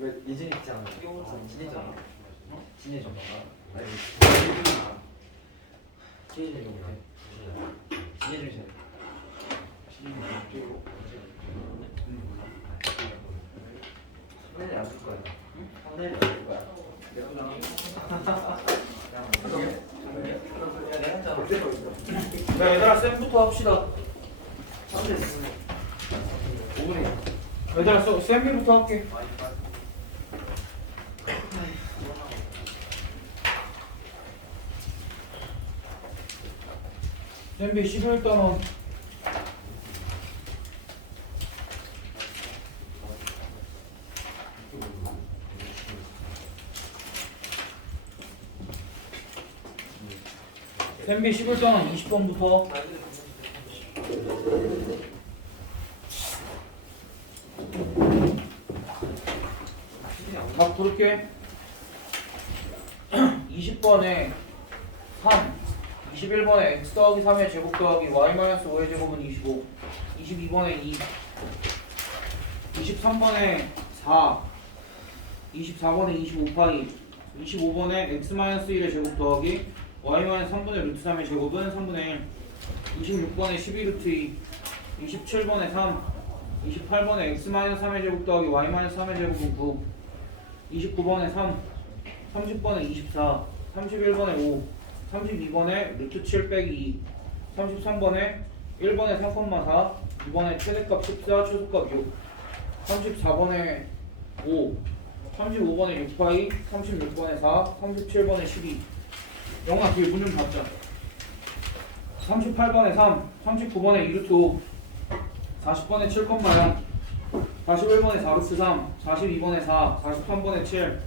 왜 예진이 있지 않아? 진해잖아. 진해잖아. 아니 진해진 거 못해. 진해진 거. 상대는 안쓸 거야. 상대는 안쓸 거야. 자, 얘들아 쌤부터 합시다. 얘들아 쌤부터 할게. 쌤비 11단원. 쌤비 11단원 20번부터. 막 부를게. 20번에 3, 21번에 x 더하기 3의 제곱 더하기 y-5의 제곱은 25, 22번에 2, 23번에 4, 24번에 25파이, 25번에 x-1의 제곱 더하기 y-3분의 루트 3의 제곱은 3분의 1, 26번에 12루트 2, 27번에 3, 28번에 x-3의 제곱 더하기 y-3의 제곱은 9, 29번에 3, 30번에 24, 31번에 5, 32번에 루트 7 빼기 2, 33번에 1번에 3,4, 2번에 최대값 14, 최소값 6, 34번에 5, 35번에 6파이, 36번에 4, 37번에 12. 영아 뒤에 문 좀 닫자. 38번에 3, 39번에 2루트 5, 40번에 7,0, 41번에 4루트 3, 42번에 4, 43번에 7,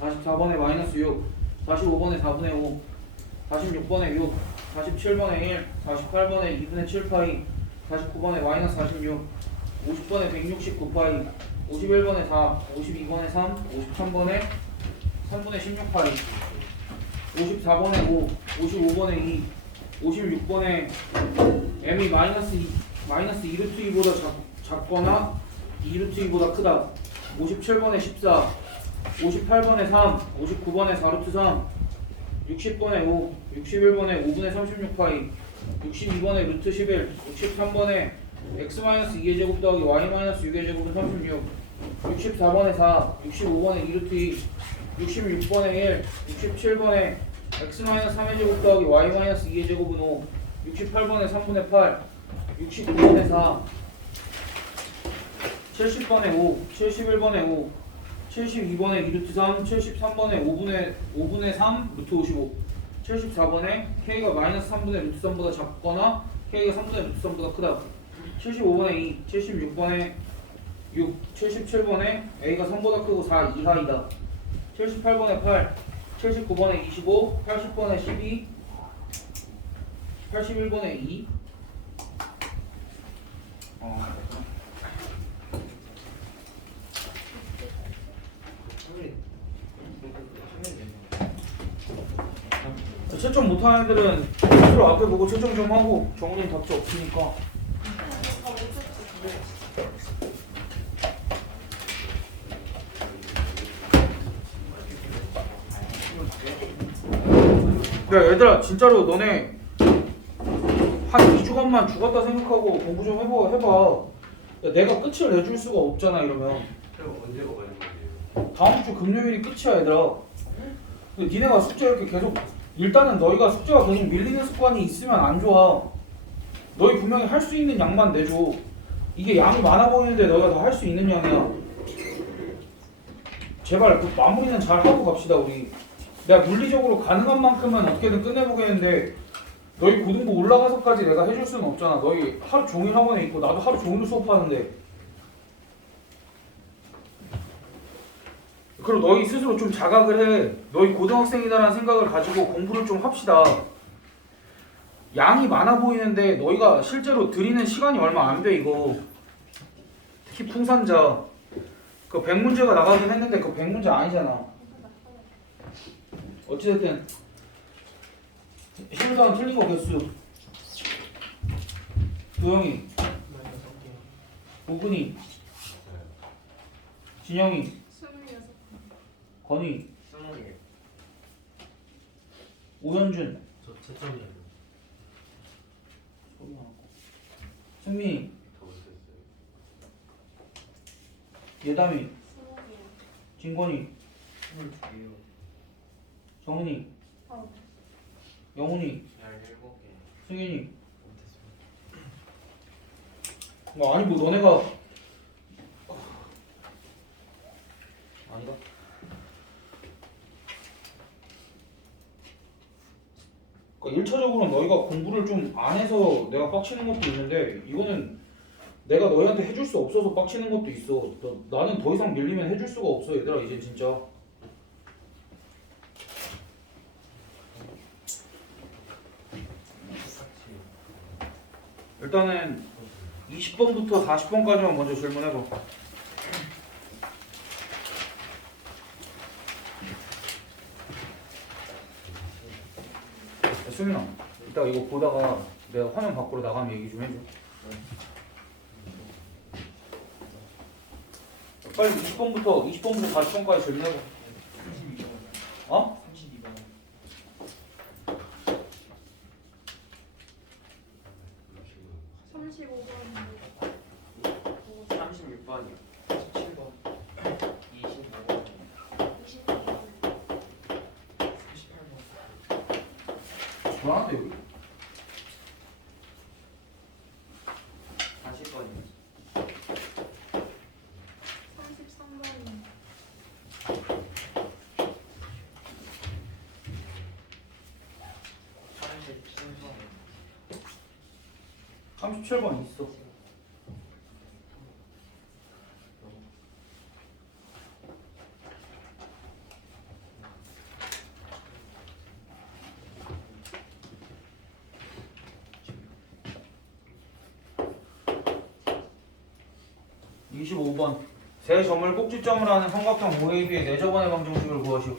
44번에 마이너스 6, 45번에 4분의 5, 46번에 6, 47번에 1, 48번에 2분의 7파이, 49번에 마이너스 46, 50번에 169파이, 51번에 4, 52번에 3, 53번에 3분의 16파이, 54번에 5, 55번에 2, 56번에 m이 마이너스 2루트 2보다 작거나 2루트 2보다 크다. 57번에 14, 58번에 3, 59번에 4루트 3, 60번에 5, 61번에 5분의 36파이, 62번에 루트 11, 63번에 x-2의 제곱 더하기 y-6의 제곱은 36, 64번에 4, 65번에 2루트 2, 66번에 1, 67번에 x-3의 제곱 더하기 y-2의 제곱은 5, 68번에 3분의 8, 69번에 4, 70번에 5, 71번에 5, 72번에 2루트 3, 73번에 5분의 3, 루트 55, 74번에 K가 마이너스 3분의 루트 3보다 작거나 K가 3분의 루트 3보다 크다. 75번에 2, 76번에 6, 77번에 A가 3보다 크고 4 이하이다. 78번에 8, 79번에 25, 80번에 12, 81번에 2. 채점 못하는 애들은 스스로 앞에 보고 채점 좀 하고 정리는 답지 없으니까. 야 얘들아 진짜로 너네 한 2주간만 죽었다 생각하고 공부 좀 해봐. 야, 내가 끝을 내줄 수가 없잖아 이러면. 그럼 언제 먹어야 되는 거예요? 다음 주 금요일이 끝이야 얘들아. 근데 니네가 숙제 이렇게 계속 일단은 너희가 숙제가 계속 밀리는 습관이 있으면 안 좋아. 너희 분명히 할 수 있는 양만 내줘. 이게 양이 많아 보이는데 너희가 다 할 수 있는 양이야. 제발 그 마무리는 잘 하고 갑시다 우리. 내가 물리적으로 가능한 만큼은 어떻게든 끝내보겠는데 너희 고등부 올라가서까지 내가 해줄 수는 없잖아. 너희 하루 종일 학원에 있고 나도 하루 종일 수업하는데. 그리고 너희 스스로 좀 자각을 해. 너희 고등학생이다라는 생각을 가지고 공부를 좀 합시다. 양이 많아 보이는데 너희가 실제로 들이는 시간이 얼마 안 돼 이거. 특히 풍산자. 그 100문제가 나가긴 했는데 그 100문제 아니잖아. 어찌됐든 실수한 틀린 거 개수. 도영이, 우근이, 진영이, 건희, 20개. 오현준, 저 채점이에요. 소리 안 하고. 승민이, 더 못했어요. 예담이, 진권이, 22개요. 정은이, 영훈이, 17개. 승윤이. 못했습니다. 아니 뭐 너네가 아니다. 그러니까 1차적으로 너희가 공부를 좀 안 해서 내가 빡치는 것도 있는데 이거는 내가 너희한테 해줄 수 없어서 빡치는 것도 있어. 나는 더 이상 밀리면 해줄 수가 없어 얘들아 이제 진짜. 일단은 20번부터 40번까지만 먼저 질문해봐. 수민아, 이따 이거 보다가 내가 화면 밖으로 나가면 얘기 좀 해줘. 빨리 20번부터 40번까지 질문해봐. 32번. 어? 32번. 36번이요. 17번. 25번. 38번. 불안한데 여기? 40번이요. 37번 있어. (25번) 세 점을 꼭지점으로 하는 삼각형 OAB의 내저번의 방정식을 구하시오.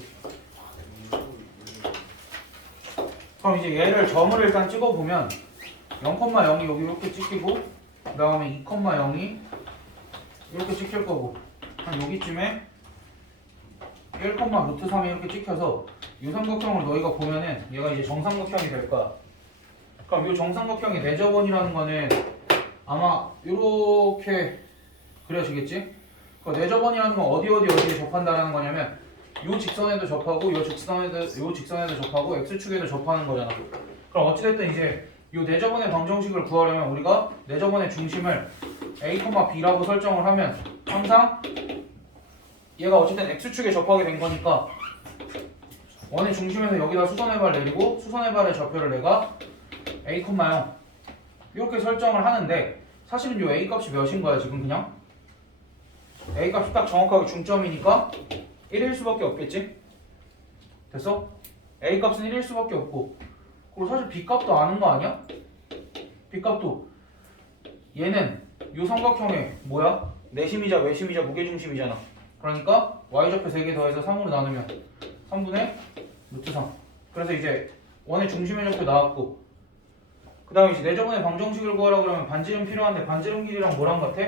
그럼 이제 얘를 점을 일단 찍어보면 0,0이 여기 이렇게 찍히고 그 다음에 2,0이 이렇게 찍힐 거고 한 여기쯤에 1,√3이 이렇게 찍혀서 이 삼각형을 너희가 보면은 얘가 이제 정삼각형이 될 거야. 그럼 이 정삼각형의 내저번이라는 거는 아마 이렇게 그려지겠지? 그 내저번이라는 건 어디에 접한다라는 거냐면 요 직선에도 접하고 요 직선에도 접하고 x축에도 접하는 거잖아. 그럼 어찌됐든 이제 요 내저번의 방정식을 구하려면 우리가 내저번의 중심을 a, b라고 설정을 하면 항상 얘가 어쨌든 x축에 접하게 된 거니까 원의 중심에서 여기다 수선의 발 내리고 수선의 발의 좌표를 내가 a, 0 이렇게 설정을 하는데 사실은 요 a 값이 몇인 거야 지금 그냥? a 값이 딱 정확하게 중점이니까 1일 수밖에 없겠지? 됐어? a 값은 1일 수밖에 없고 그리고 사실 b 값도 아는 거 아니야? b 값도 얘는 요 삼각형의 뭐야? 내심이자 외심이자 무게중심이잖아. 그러니까 y좌표 3개 더해서 3으로 나누면 3분의 루트 3. 그래서 이제 원의 중심의 좌표 나왔고 그 다음에 이제 내저번의 방정식을 구하라고 그러면 반지름 필요한데 반지름 길이랑 뭐랑 같아?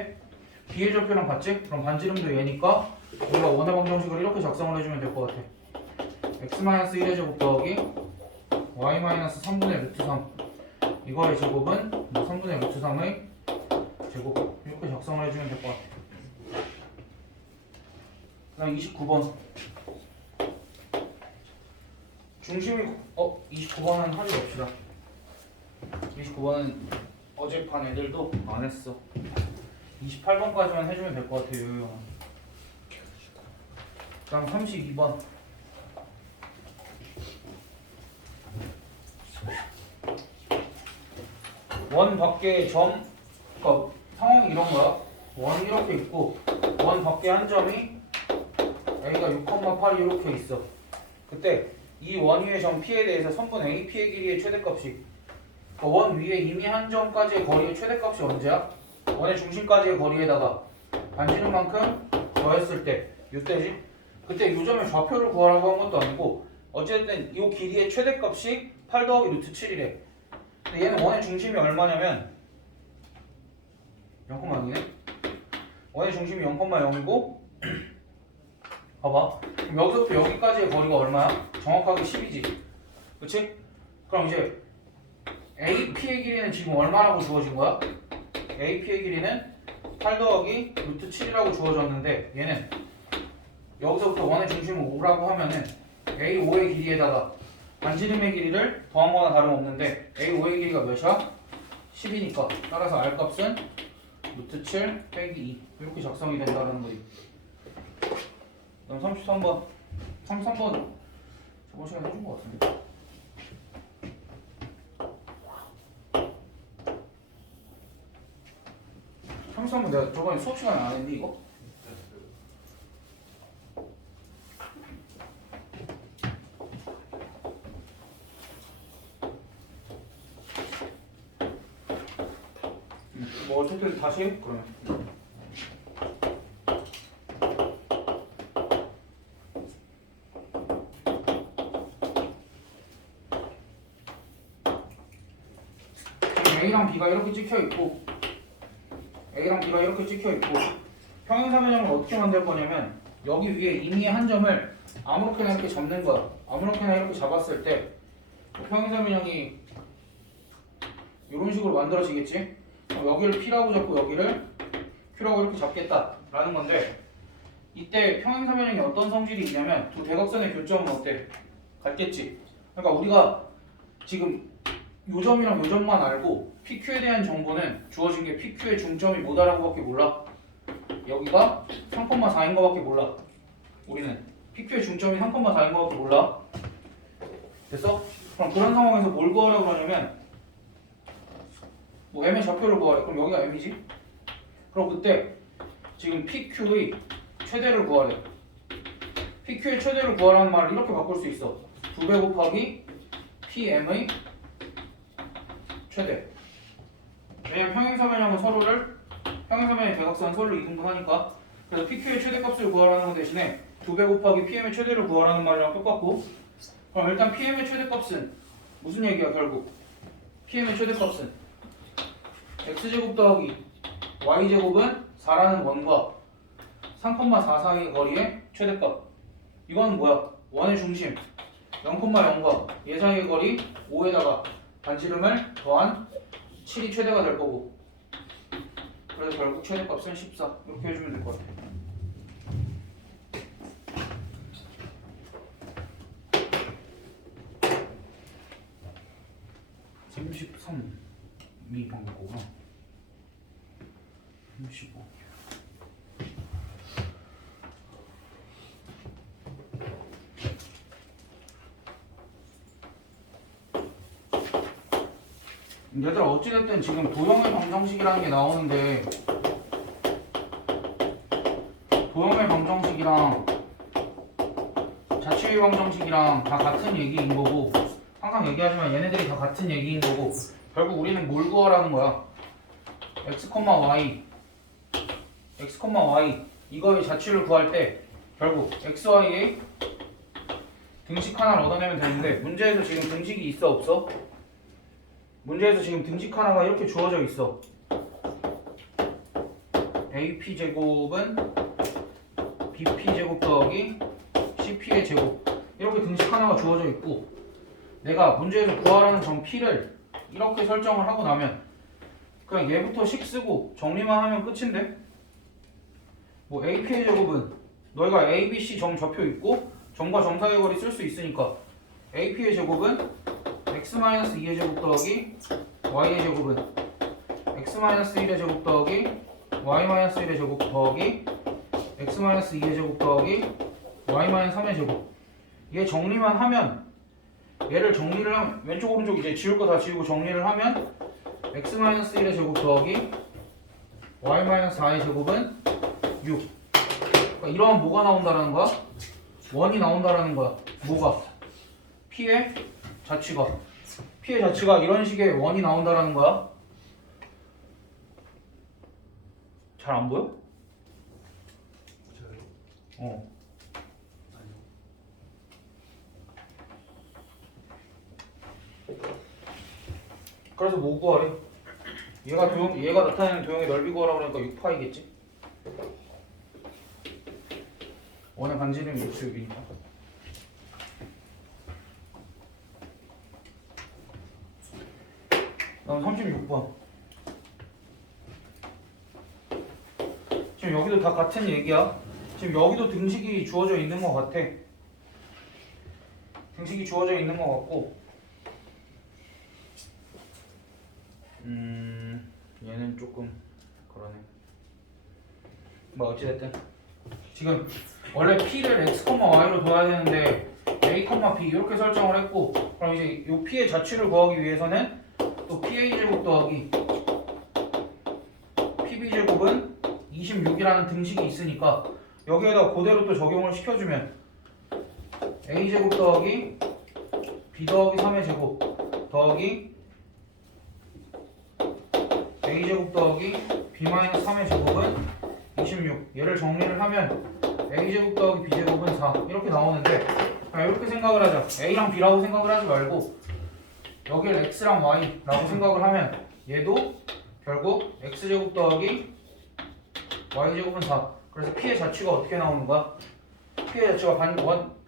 b의 좌표랑 같지? 그럼 반지름도 얘니까 우리가 원의 방정식을 이렇게 작성을 해주면 될 것 같아. x-1의 제곱 더하기 y-3분의 루트 3 이거의 제곱은 뭐 3분의 루트 3의 제곱 이렇게 작성을 해주면 될 것 같아. 그 다음 29번 중심이 29번은 하지 맙시다. 29번은 어젯반 애들도 안 했어. 28번까지만 해주면 될 것 같아요. 요요. 그 다음 32번 원 밖에 점 그러니까 상황이 이런 거야. 원이 이렇게 있고 원 밖에 한 점이 a가 6,8이 이렇게 있어. 그때 이 원 위의 점 p에 대해서 선분 a p의 길이의 최대값이 원 위에 이미 한 점까지의 거리의 최대값이 언제야? 원의 중심까지의 거리에다가 반지름만큼 더했을 때 이때지? 그때 이 점의 좌표를 구하라고 한 것도 아니고 어쨌든 이 길이의 최대값이 8 더하기 루트 7이래. 근데 얘는 원의 중심이 얼마냐면 0,0이네? 원의 중심이 0,0이고 봐봐. 그럼 여기서부터 여기까지의 거리가 얼마야? 정확하게 10이지. 그치? 그럼 이제 AP의 길이는 지금 얼마라고 주어진 거야? AP의 길이는 8 더하기 루트 7이라고 주어졌는데 얘는 여기서부터 원의 중심을 5라고 하면은 A5의 길이에다가 반지름의 길이를 더한 거나 다름없는데 A5의 길이가 몇이야? 10이니까 따라서 R 값은 루트 7 빼기 2 이렇게 작성이 된다는 거지. 그럼 33번 33번 저번 시간에 해준 거 같은데 33번 내가 저번에 수업 시간에 안 했는데 이거? 뭐 어쨌든 다시 해? 그러면 A랑 B가 이렇게 찍혀있고 A랑 B가 이렇게 찍혀있고 평행사변형을 어떻게 만들 거냐면 여기 위에 임의의 한 점을 아무렇게나 이렇게 잡는 거야. 아무렇게나 이렇게 잡았을 때 평행사변형이 이런 식으로 만들어지겠지? 여기를 P라고 잡고 여기를 Q라고 이렇게 잡겠다라는 건데 이때 평행사변형이 어떤 성질이 있냐면 두 대각선의 교점은 어때? 같겠지? 그러니까 우리가 지금 요 점이랑 요 점만 알고 PQ에 대한 정보는 주어진 게 PQ의 중점이 뭐다라고 밖에 몰라. 여기가 3,4인 거 밖에 몰라. 우리는 PQ의 중점이 3,4인 거 밖에 몰라. 됐어? 그럼 그런 상황에서 뭘 구하라고 그러냐면 뭐 M의 좌표를 구하래. 그럼 여기가 M이지? 그럼 그때 지금 PQ의 최대를 구하래. PQ의 최대를 구하라는 말을 이렇게 바꿀 수 있어. 2배 곱하기 PM의 최대. 왜냐면 평행사변형은 평행사변의 대각선 서로를 이등분하니까. 그래서 PQ의 최대값을 구하라는 것 대신에 2배 곱하기 PM의 최대를 구하라는 말이랑 똑같고. 그럼 일단 PM의 최대값은 무슨 얘기야 결국? PM의 최대값은 x제곱 더하기 y제곱은 4라는 원과 3,4 사이의 거리의 최대값. 이건 뭐야? 원의 중심 0,0과 얘 사이의 거리 5에다가 반지름을 더한 7이 최대가 될 거고. 그래서 결국 최대값은 14 이렇게 해주면 될 것 같아. 이 방법이구나. 35. 얘들아 어찌됐든 지금 도형의 방정식이라는 게 나오는데 도형의 방정식이랑 자취의 방정식이랑 다 같은 얘기인 거고 항상 얘기하지만 얘네들이 다 같은 얘기인 거고 결국 우리는 뭘 구하라는 거야? x, y 이거의 자취를 구할 때 결국 x, y의 등식 하나를 얻어내면 되는데 문제에서 지금 등식이 있어 없어? 문제에서 지금 등식 하나가 이렇게 주어져 있어. AP제곱은 BP제곱 더하기 CP의 제곱 이렇게 등식 하나가 주어져 있고 내가 문제에서 구하라는 점 P를 이렇게 설정을 하고 나면 그냥 얘부터 식 쓰고 정리만 하면 끝인데 뭐 AP의 제곱은 너희가 A, B, C 점 좌표 있고 점과 점 사이의 거리 쓸 수 있으니까 AP의 제곱은 x-2의 제곱 더하기 y의 제곱은 x-1의 제곱 더하기 y-1의 제곱 더하기 x-2의 제곱 더하기 y-3의 제곱. 얘 정리만 하면 얘를 정리를 하면 왼쪽 오른쪽 이제 지울 거 다 지우고 정리를 하면 x-1의 제곱 더하기 y-4의 제곱은 6. 그러니까 이러면 뭐가 나온다라는 거야? 1이 나온다라는 거야. 뭐가? P의 자취가 이런 식의 1이 나온다라는 거야. 잘 안 보여? 저요? 아니요. 그래서 뭐 구하래? 얘가 나타내는 도형의 넓이 구하라고 그러니까 6파이겠지? 원의 반지름이 루트 6이니까. 다음 36번. 지금 여기도 다 같은 얘기야. 지금 여기도 등식이 주어져 있는 것 같아. 등식이 주어져 있는 것 같고, 얘는 조금 그러네. 뭐 어찌됐든 지금 원래 p를 x, y로 둬야 되는데 a, b 이렇게 설정을 했고, 그럼 이제 이 p의 자취를 구하기 위해서는 또 pa 제곱 더하기 pb 제곱은 26이라는 등식이 있으니까 여기에다 그대로 또 적용을 시켜주면 a 제곱 더하기 b 더하기 3의 제곱 더하기 a 제곱 더하기 b 마이너스 3의 제곱은 26. 얘를 정리를 하면 a 제곱 더하기 b 제곱은 4 이렇게 나오는데, 이렇게 생각을 하자. a랑 b라고 생각을 하지 말고 여기를 x랑 y라고 생각을 하면 얘도 결국 x 제곱 더하기 y 제곱은 4. 그래서 p의 자취가 어떻게 나오는 거야? p의 자취가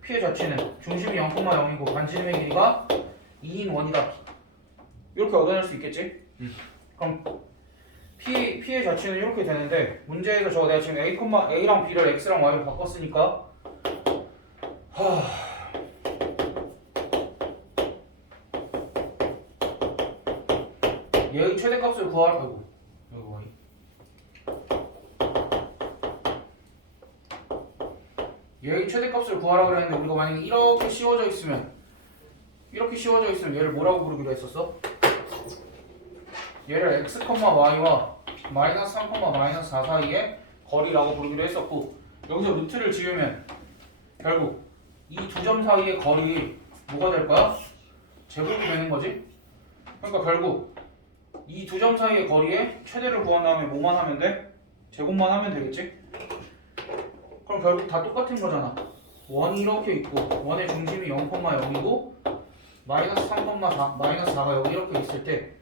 p의 자취는 중심이 0,0이고 반지름의 길이가 2인 1이다. 이렇게 얻어낼 수 있겠지? 그럼 p의 자취는 이렇게 되는데, 문제에서 저거 내가 지금 a랑 b를 x랑 y로 바꿨으니까 얘의 최대값을 구하라고. 여기 y. 얘의 최대값을 구하라고 그랬는데, 우리가 만약에 이렇게 씌워져 있으면 얘를 뭐라고 부르기로 했었어? 얘를 x, y와 마이너스 3, 마이너스 4 사이의 거리라고 부르기로 했었고, 여기서 루트를 지으면 결국 이 두 점 사이의 거리 뭐가 될 거야? 제곱이 되는 거지? 그러니까 결국 이 두 점 사이의 거리에 최대를 구한 다음에 뭐만 하면 돼? 제곱만 하면 되겠지? 그럼 결국 다 똑같은 거잖아. 원이 이렇게 있고 원의 중심이 0,0이고 마이너스 3, 마이너스 4가 여기 이렇게 있을 때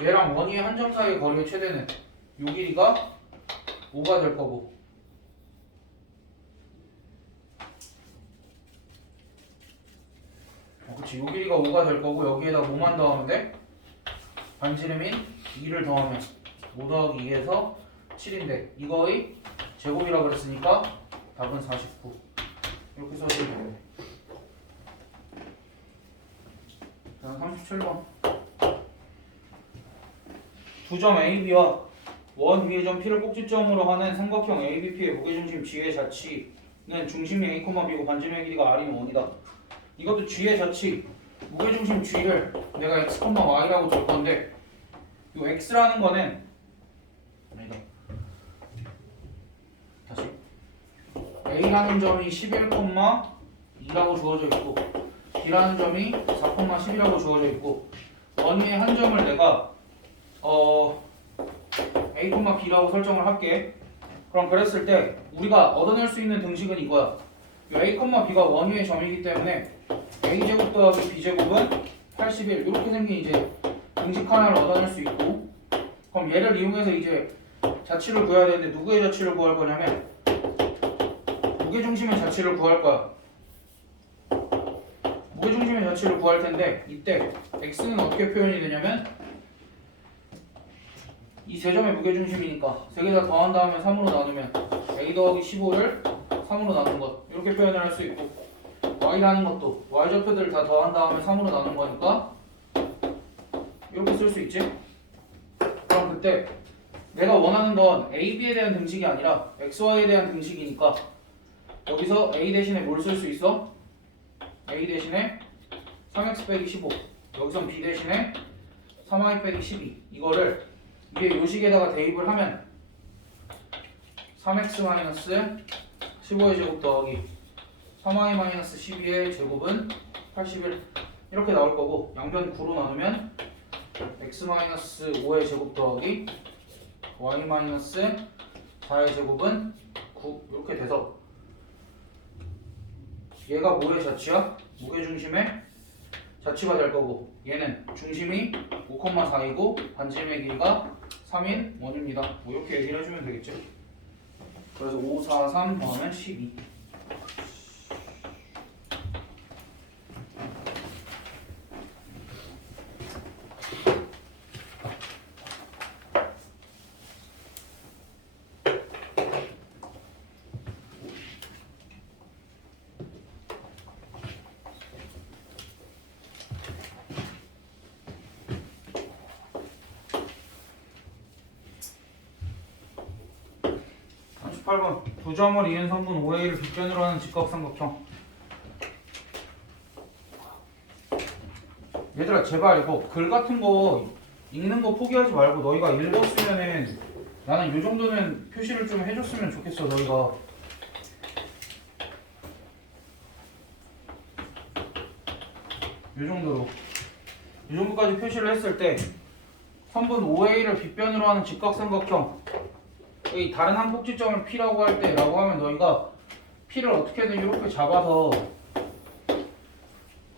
얘랑 원위의 한 점 사이의 거리의 최대는 요 길이가 5가 될 거고, 그치, 요 길이가 5가 될 거고, 여기에다 뭐만 더하면 돼? 반지름인 2를 더하면 5 더하기 2에서 7인데 이거의 제곱이라고 그랬으니까 답은 49. 이렇게 써주면 되네. 자, 37번. 두 점 AB와 원 위의 점 P를 꼭지점으로 하는 삼각형 ABP의 무게중심 G의 자치는 중심이 A, B고 반지름의 길이가 R이면 1이다. 이것도 G의 자치, 무게중심 G를 내가 X, Y라고 줄 건데, 이 X라는 거는 아니다. 다시 A라는 점이 11,2라고 주어져 있고 B라는 점이 4,10이라고 주어져 있고, 원 위의 한 점을 내가 A, B라고 설정을 할게. 그럼 그랬을 때 우리가 얻어낼 수 있는 등식은 이거야. 이 A, B가 원위의 점이기 때문에 A제곱 더하기 B제곱은 81 이렇게 생긴 이제 등식 하나를 얻어낼 수 있고, 그럼 얘를 이용해서 이제 자취를 구해야 되는데 누구의 자취를 구할 거냐면 무게중심의 자취를 구할 거야. 무게중심의 자취를 구할 텐데 이때 X는 어떻게 표현이 되냐면 이 세 점의 무게중심이니까 세 개 다 더한 다음에 3으로 나누면 A 더하기 15를 3으로 나눈 것 이렇게 표현을 할 수 있고, Y라는 것도 Y좌표들을 다 더한 다음에 3으로 나눈 거니까 이렇게 쓸 수 있지? 그럼 그때 내가 원하는 건 A, B에 대한 등식이 아니라 X, Y에 대한 등식이니까 여기서 A 대신에 뭘 쓸 수 있어? A 대신에 3X 빼기 15, 여기선 B 대신에 3Y 빼기 12 이거를 위에 요식에다가 대입을 하면 3x 15의 제곱 더하기 3y 12의 제곱은 81 이렇게 나올 거고, 양변 9로 나누면 x 5의 제곱 더하기 y 4의 제곱은 9 이렇게 돼서 얘가 뭐의 자취야? 무게중심의 자취가 될 거고, 얘는 중심이 5,4이고 반지름의 길이가 3인 1입니다. 뭐 이렇게 얘기를 해주면 되겠죠. 그래서 5, 4, 3 더하면 12. 48번 두 점을 이은 성분 OA를 빗변으로 하는 직각삼각형. 얘들아 제발 이거 글 같은 거 읽는 거 포기하지 말고 너희가 읽었으면은 나는 요 정도는 표시를 좀 해줬으면 좋겠어. 너희가 요 정도까지 표시를 했을 때 선분 OA를 빗변으로 하는 직각삼각형 이 다른 한 꼭지점을 P라고 할 때 라고 하면 너희가 P를 어떻게든 이렇게 잡아서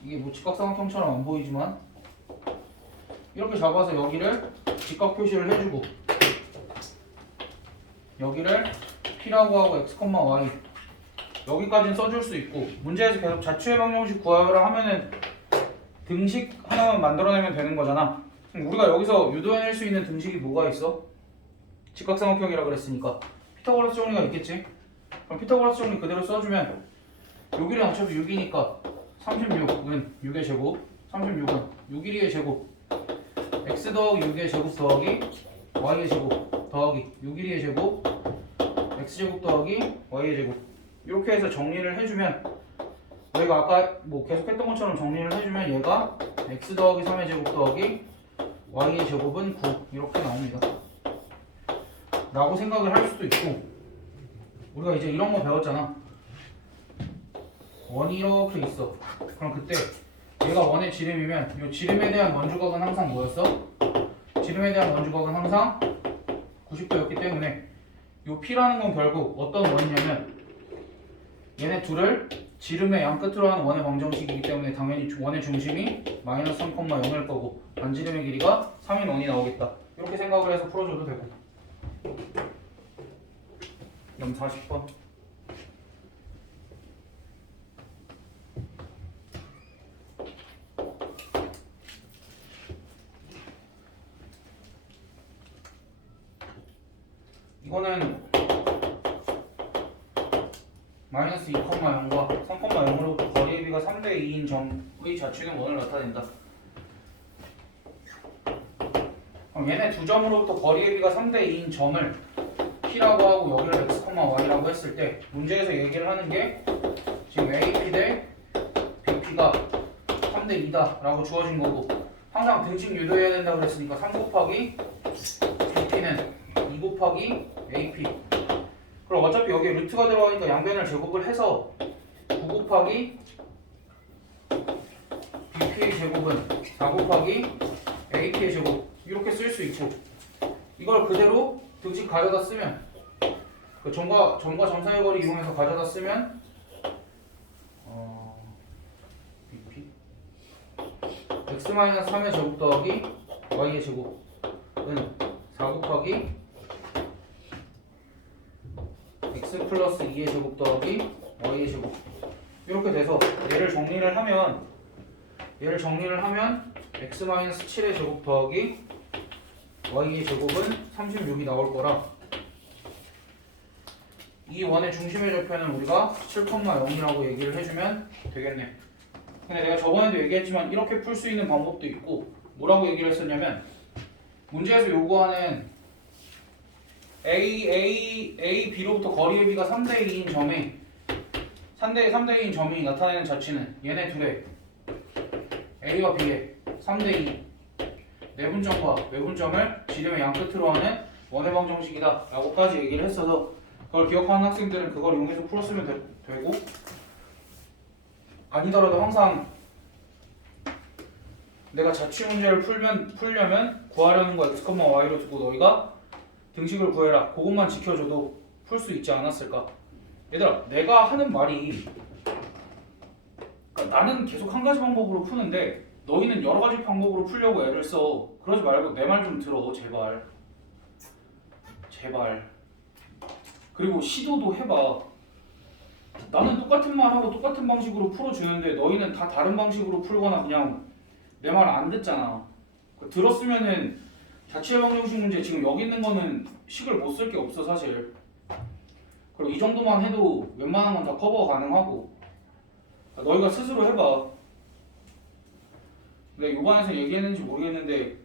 이게 뭐 직각삼각형처럼 안 보이지만 이렇게 잡아서 여기를 직각 표시를 해주고 여기를 P라고 하고 X, Y 여기까지는 써줄 수 있고 문제에서 계속 자취의 방정식 구하라 하면은 등식 하나만 만들어내면 되는 거잖아. 우리가 여기서 유도해낼 수 있는 등식이 뭐가 있어? 직각삼각형이라 그랬으니까 피타고라스 정리가 있겠지? 그럼 피타고라스 정리 그대로 써주면 여기는 어차피 6이니까 36은 6의 제곱 36은 6 1의 제곱 x 더하기 6의 제곱 더하기 y의 제곱 더하기 6 1의 제곱 x제곱 더하기 y의 제곱 이렇게 해서 정리를 해주면 저희가 아까 뭐 계속 했던 것처럼 정리를 해주면 얘가 x 더하기 3의 제곱 더하기 y의 제곱은 9 이렇게 나옵니다. 라고 생각을 할 수도 있고 우리가 이제 이런 거 배웠잖아. 원이 이렇게 있어. 그럼 그때 얘가 원의 지름이면 이 지름에 대한 원주각은 항상 뭐였어? 지름에 대한 원주각은 항상 90도였기 때문에 이 P라는 건 결국 어떤 원이냐면 얘네 둘을 지름의 양 끝으로 하는 원의 방정식이기 때문에 당연히 원의 중심이 마이너스 3,0일 거고 반지름의 길이가 3인 원이 나오겠다. 이렇게 생각을 해서 풀어줘도 되고. 그럼 40번. 이거는 마이너스 2,0과 3,0으로부터 거리의 비가 3대 2인 점의 자취는 원을 나타낸다. 그럼 얘네 두 점으로부터 거리의 비가 3대 2인 점을 P라고 하고 여기를 X, Y라고 했을 때 문제에서 얘기를 하는 게 지금 AP 대 BP가 3대 2다 라고 주어진 거고 항상 등식 유도해야 된다고 그랬으니까 3 곱하기 BP는 2 곱하기 AP 그럼 어차피 여기에 루트가 들어가니까 양변을 제곱을 해서 9 곱하기 BP의 제곱은 4 곱하기 AP의 제곱 이렇게 쓸 수 있고 이걸 그대로 등식 가져다 쓰면 그 점과 점사의 거리 이용해서 가져다 쓰면 BP x-3의 제곱 더하기 y의 제곱은 4 곱하기 x 플러스 2의 제곱 더하기 y의 제곱 이렇게 돼서 얘를 정리를 하면 x-7의 제곱 더하기 y의 제곱은 36이 나올 거라 이 원의 중심의 좌표는 우리가 7,0이라고 얘기를 해주면 되겠네. 근데 내가 저번에도 얘기했지만 이렇게 풀 수 있는 방법도 있고 뭐라고 얘기를 했었냐면 문제에서 요구하는 A, B로부터 거리의 비가 3대 2인 점이 3대 2인 점이 나타내는 자취는 얘네 둘의 A와 B의 3대 2 내분점과 외분점을 지름의 양 끝으로 하는 원의 방정식이다 라고까지 얘기를 했어서 그걸 기억하는 학생들은 그걸 이용해서 풀었으면 되고 아니더라도 항상 내가 자취 문제를 풀려면 구하려는 거 x, y로 두고 너희가 등식을 구해라 그것만 지켜줘도 풀 수 있지 않았을까. 얘들아 내가 하는 말이 그러니까 나는 계속 한 가지 방법으로 푸는데 너희는 여러 가지 방법으로 풀려고 애를 써. 그러지 말고 내 말 좀 들어 제발. 그리고 시도도 해봐. 나는 똑같은 말하고 똑같은 방식으로 풀어주는데 너희는 다 다른 방식으로 풀거나 그냥 내 말 안 듣잖아. 들었으면은 자취의 방정식 문제 지금 여기 있는 거는 식을 못 쓸 게 없어 사실. 그리고 이 정도만 해도 웬만한 건 다 커버 가능하고 너희가 스스로 해봐. 내가 요반에서 얘기했는지 모르겠는데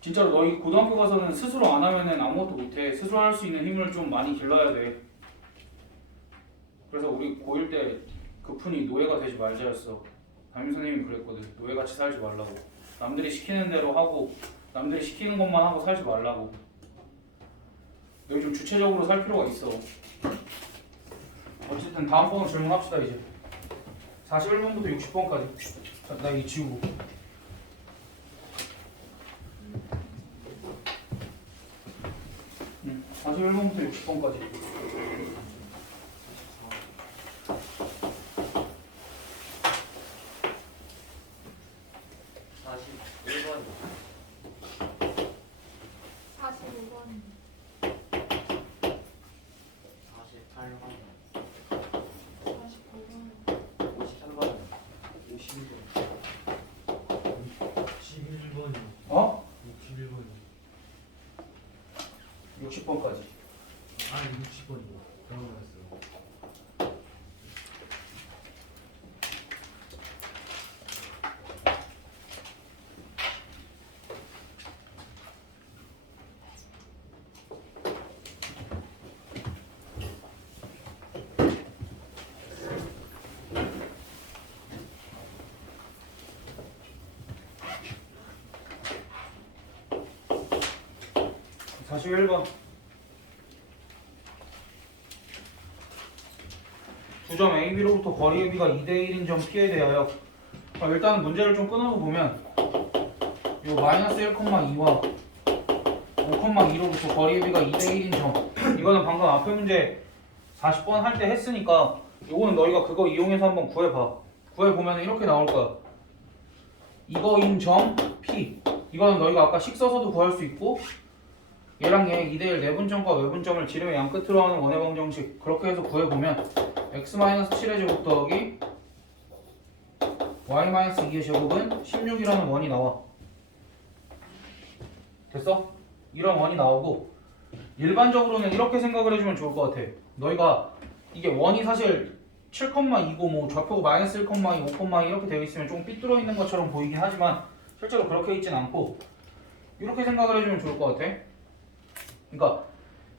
진짜로 너희 고등학교 가서는 스스로 안 하면은 아무것도 못해. 스스로 할 수 있는 힘을 좀 많이 길러야 돼. 그래서 우리 고1 때 급훈이 노예가 되지 말자였어. 담임 선생님이 그랬거든. 노예같이 살지 말라고. 남들이 시키는 대로 하고 남들이 시키는 것만 하고 살지 말라고. 너희 좀 주체적으로 살 필요가 있어. 어쨌든 다음 번호 질문합시다 이제. 41번부터 60번까지. 자, 나 이거 지우고. 41번부터 60번까지. 41번. 45번. 48번. 49번. 53번. 51번. 61번이요. 어? 61번이요. 60번까지. 아, 60번이요. 그런 거였어요. 자, 41번. 두 점 AB로부터 거리 AB가 2대1인 점 P에 대하여 일단 문제를 좀 끊어서 보면 요 마이너스 1,2와 5,2로부터 거리 AB가 2대1인 점 이거는 방금 앞에 문제 40번 할 때 했으니까 요거는 너희가 그거 이용해서 한번 구해봐. 구해보면 이렇게 나올 거야. 이거인 점 P 이거는 너희가 아까 식 써서도 구할 수 있고 얘랑 얘 2대1 내분점과 외분점을 지름의 양 끝으로 하는 원의 방정식 그렇게 해서 구해보면 x-7의 제곱 더하기 y-2의 제곱은 16이라는 원이 나와. 됐어? 이런 원이 나오고 일반적으로는 이렇게 생각을 해주면 좋을 것 같아. 너희가 이게 원이 사실 7,2고 뭐 좌표가 마이너스 1,2, 5,2 이렇게 되어 있으면 좀 삐뚤어 있는 것처럼 보이긴 하지만 실제로 그렇게 있진 않고 이렇게 생각을 해주면 좋을 것 같아. 그러니까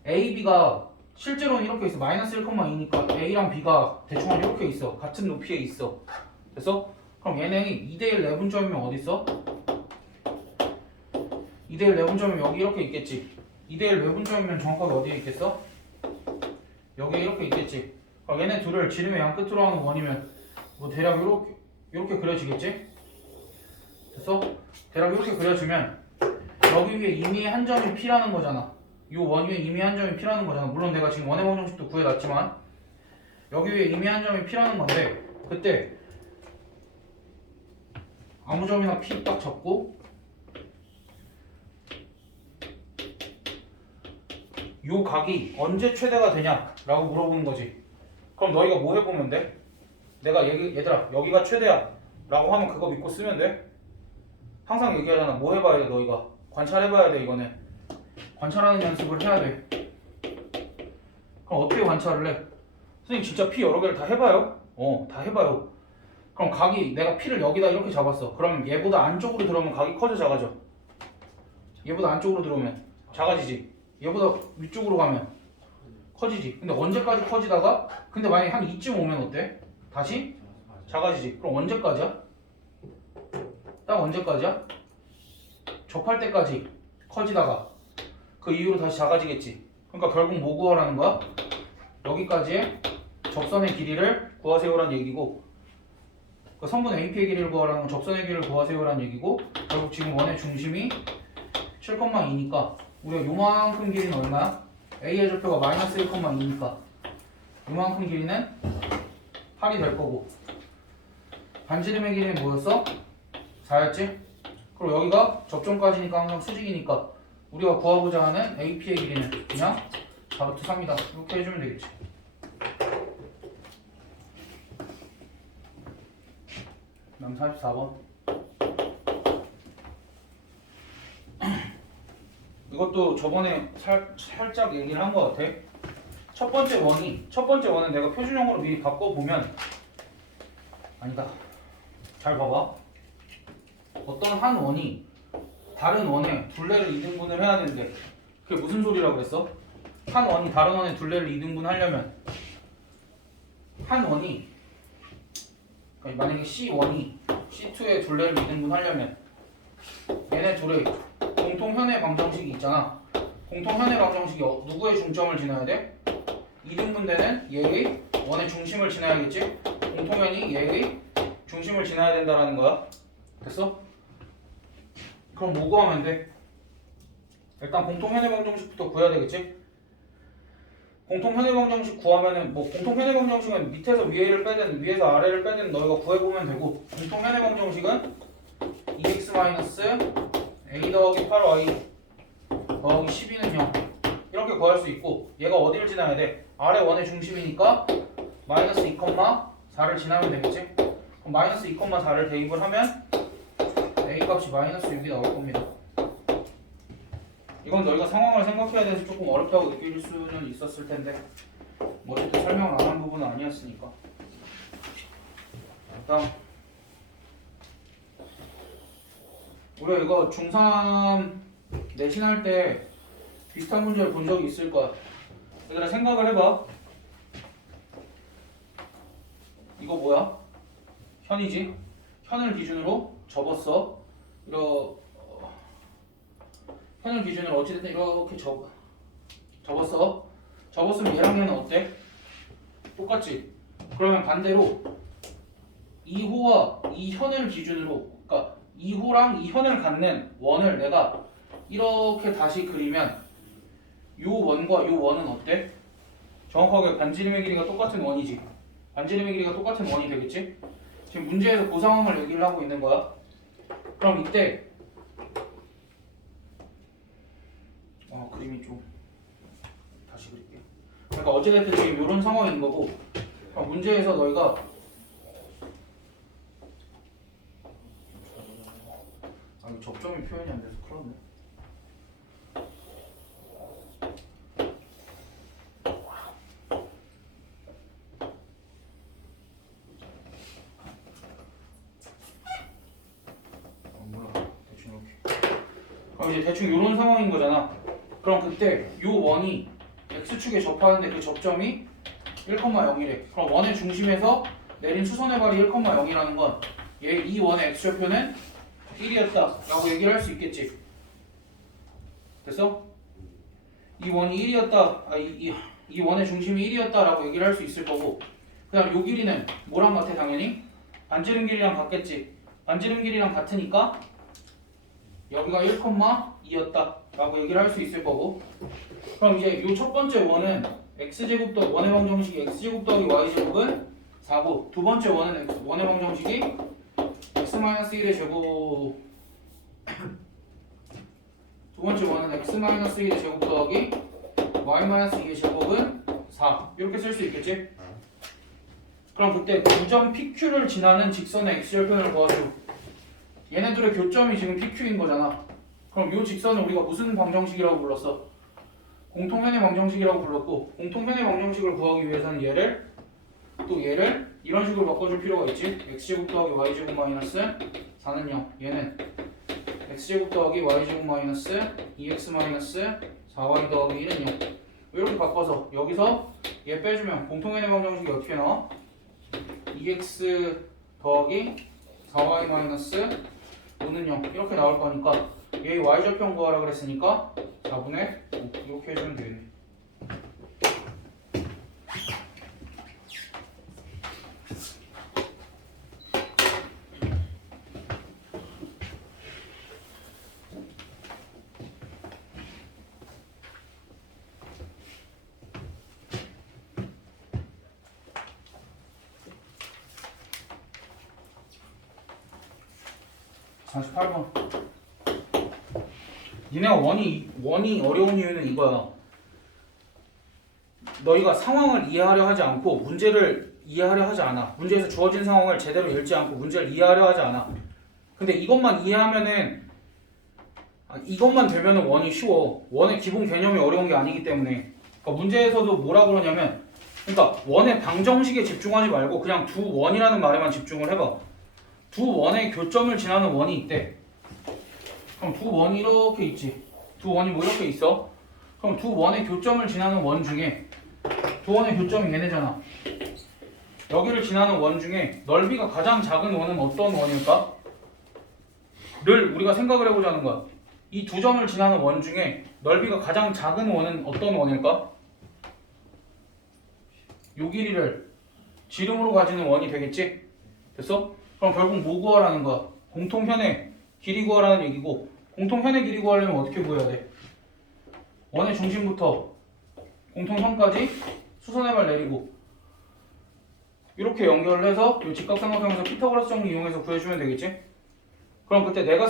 A, B가 실제로는 이렇게 있어. 마이너스 1,2니까 A랑 B가 대충 이렇게 있어. 같은 높이에 있어. 됐어? 그럼 얘네 2대1 내분점이면 어디 있어? 2대1 내분점이면 여기 이렇게 있겠지. 2대1 내분점이면 정확하게 어디에 있겠어? 여기 이렇게 있겠지. 그럼 얘네 둘을 지름의 양 끝으로 하는 원이면 뭐 대략 이렇게 그려지겠지? 됐어? 대략 이렇게 그려지면 여기 위에 임의의 한 점이 P라는 거잖아. 요 원 위에 임의 한 점이 P라는 거잖아. 물론 내가 지금 원의 방정식도 구해놨지만 여기 위에 임의 한 점이 P라는 건데 그때 아무 점이나 P 딱 잡고 요 각이 언제 최대가 되냐 라고 물어보는 거지. 그럼 너희가 뭐 해보면 돼? 내가 얘들아 여기가 최대야 라고 하면 그거 믿고 쓰면 돼. 항상 얘기하잖아. 뭐 해봐야 돼 너희가. 관찰해봐야 돼. 이거는 관찰하는 연습을 해야 돼. 그럼 어떻게 관찰을 해? 선생님 진짜 P 여러 개를 다 해봐요? 다 해봐요. 그럼 각이 내가 P를 여기다 이렇게 잡았어. 그러면 얘보다 안쪽으로 들어오면 각이 커져 작아져? 얘보다 안쪽으로 들어오면 작아지지. 얘보다 위쪽으로 가면 커지지. 근데 언제까지 커지다가 근데 만약에 한 이쯤 오면 어때? 다시 작아지지. 그럼 언제까지야? 딱 언제까지야? 접할 때까지 커지다가 그 이후로 다시 작아지겠지. 그러니까 결국 뭐 구하라는 거야? 여기까지의 접선의 길이를 구하세요라는 얘기고 그 선분 AP의 길이를 구하라는 건 접선의 길이를 구하세요라는 얘기고 결국 지금 원의 중심이 7,2니까 우리가 요만큼 길이는 얼마야? A의 좌표가 마이너스 1,2니까 요만큼 길이는 8이 될 거고 반지름의 길이는 뭐였어? 4였지? 그리고 여기가 접점까지니까 항상 수직이니까 우리가 구하고자 하는 AP의 길이는 그냥 4루트 3이다 이렇게 해주면 되겠지. 다음 44번 이것도 저번에 살짝 얘기를 한 것 같아. 첫 번째 원은 내가 표준형으로 미리 바꿔보면 아니다. 잘 봐봐. 어떤 한 원이 다른 원에 둘레를 이등분을 해야 되는데 그게 무슨 소리라고 그랬어? 한 원이 다른 원에 둘레를 이등분하려면 한 원이 그러니까 만약에 C1이 C2의 둘레를 이등분하려면 얘네 둘의 공통 현해 방정식이 있잖아. 공통 현해 방정식이 누구의 중점을 지나야 돼? 이등분되는 얘의 원의 중심을 지나야겠지? 공통현이 얘의 중심을 지나야 된다라는 거야. 됐어? 그럼 뭐 구하면 돼? 일단 공통 현해 방정식부터 구해야 되겠지? 공통 현해 방정식 구하면은 뭐 공통 현해 방정식은 밑에서 위에를 빼든 위에서 아래를 빼든 너희가 구해보면 되고 공통 현해 방정식은 2x a 더하기 8y 더하기 12는 0 이렇게 구할 수 있고 얘가 어디를 지나야 돼? 아래 원의 중심이니까 마이너스 2,4를 지나면 되겠지? 그럼 마이너스 2,4를 대입을 하면 a 값이 마이너스 6이 나올 겁니다. 이건 너희가 상황을 생각해야 돼서 조금 어렵다고 느낄 수는 있었을 텐데 뭐 어쨌든 설명을 안 한 부분은 아니었으니까. 다음 우리가 이거 중3 내신할 때 비슷한 문제를 본 적이 있을 거야. 얘들아 생각을 해봐. 이거 뭐야? 현이지? 현을 기준으로 접었어. 현을 기준으로 어찌됐든 이렇게 접었어. 접었으면 얘랑 얘는 어때? 똑같지? 그러면 반대로 2호와 이 현을 기준으로 그러니까 2호랑 이 현을 갖는 원을 내가 이렇게 다시 그리면 요 원과 요 원은 어때? 정확하게 반지름의 길이가 똑같은 원이지. 반지름의 길이가 똑같은 원이 되겠지? 지금 문제에서 그 상황을 얘기를 하고 있는 거야. 그럼 이때 그림이 좀 다시 그릴게요. 그러니까 어찌됐든 지금 이런 상황인 거고 그럼 문제에서 너희가 이거 접점이 표현이 안 돼서 큰일 났네. 몰라. 대충 이렇게. 그럼 이제 대충 이런 상황인 거잖아. 그럼 그때 요 원이 x축에 접하는데 그 접점이 1,0이래. 그럼 원의 중심에서 내린 수선의 발이 1,0이라는 건 이 원의 x좌표는 1이었다 라고 얘기를 할 수 있겠지. 됐어? 이 원이 1이었다 이 원의 중심이 1이었다 라고 얘기를 할 수 있을 거고 그 다음 요 길이는 뭐랑 같아? 당연히 반지름 길이랑 같겠지. 반지름 길이랑 같으니까 여기가 1,2였다 라고 얘기를 할 수 있을 거고 그럼 이제 요 첫 번째 원은 x제곱 더하기 원의 방정식이 x제곱 더하기 y제곱은 4고 두 번째 원은 원의 방정식이 x-1의 제곱 두 번째 원은 x-1의 제곱 더하기 y-2의 제곱은 4 이렇게 쓸 수 있겠지? 그럼 그때 구점 PQ를 지나는 직선의 x절편을 구하죠. 얘네들의 교점이 지금 PQ인 거잖아. 그럼 이 직선을 우리가 무슨 방정식이라고 불렀어? 공통현의 방정식이라고 불렀고 공통현의 방정식을 구하기 위해서는 얘를 이런 식으로 바꿔줄 필요가 있지. x제곱 더하기 y제곱 마이너스 4는 0 얘는 x제곱 더하기 y제곱 마이너스 2x 마이너스 4y 더하기 1은 0 이렇게 바꿔서 여기서 얘 빼주면 공통현의 방정식이 어떻게 나와? 2x 더하기 4y 마이너스 5는 0 이렇게 나올 거니까 얘 y절편 구하라 그랬으니까 4분의 5 이렇게 해주면 되겠네. 니네가 원이 어려운 이유는 이거야. 너희가 상황을 이해하려 하지 않고 문제를 이해하려 하지 않아. 문제에서 주어진 상황을 제대로 읽지 않고 문제를 이해하려 하지 않아. 근데 이것만 이해하면은 이것만 되면은 원이 쉬워. 원의 기본 개념이 어려운 게 아니기 때문에. 그러니까 문제에서도 뭐라 그러냐면 그러니까 원의 방정식에 집중하지 말고 그냥 두 원이라는 말에만 집중을 해봐. 두 원의 교점을 지나는 원이 있대. 그럼 두 원이 이렇게 있지. 두 원이 뭐 이렇게 있어. 그럼 두 원의 교점을 지나는 원 중에 두 원의 교점이 얘네잖아. 여기를 지나는 원 중에 넓이가 가장 작은 원은 어떤 원일까? 를 우리가 생각을 해보자는 거야. 이 두 점을 지나는 원 중에 넓이가 가장 작은 원은 어떤 원일까? 요 길이를 지름으로 가지는 원이 되겠지? 됐어? 그럼 결국 뭐 구하라는 거야? 공통현의 길이 구하라는 얘기고, 공통현의 길이 구하려면 어떻게 구해야 돼? 원의 중심부터 공통선까지 수선의 발 내리고 이렇게 연결을 해서 이 직각삼각형에서 피타고라스 정리 이용해서 구해주면 되겠지? 그럼 그때 내가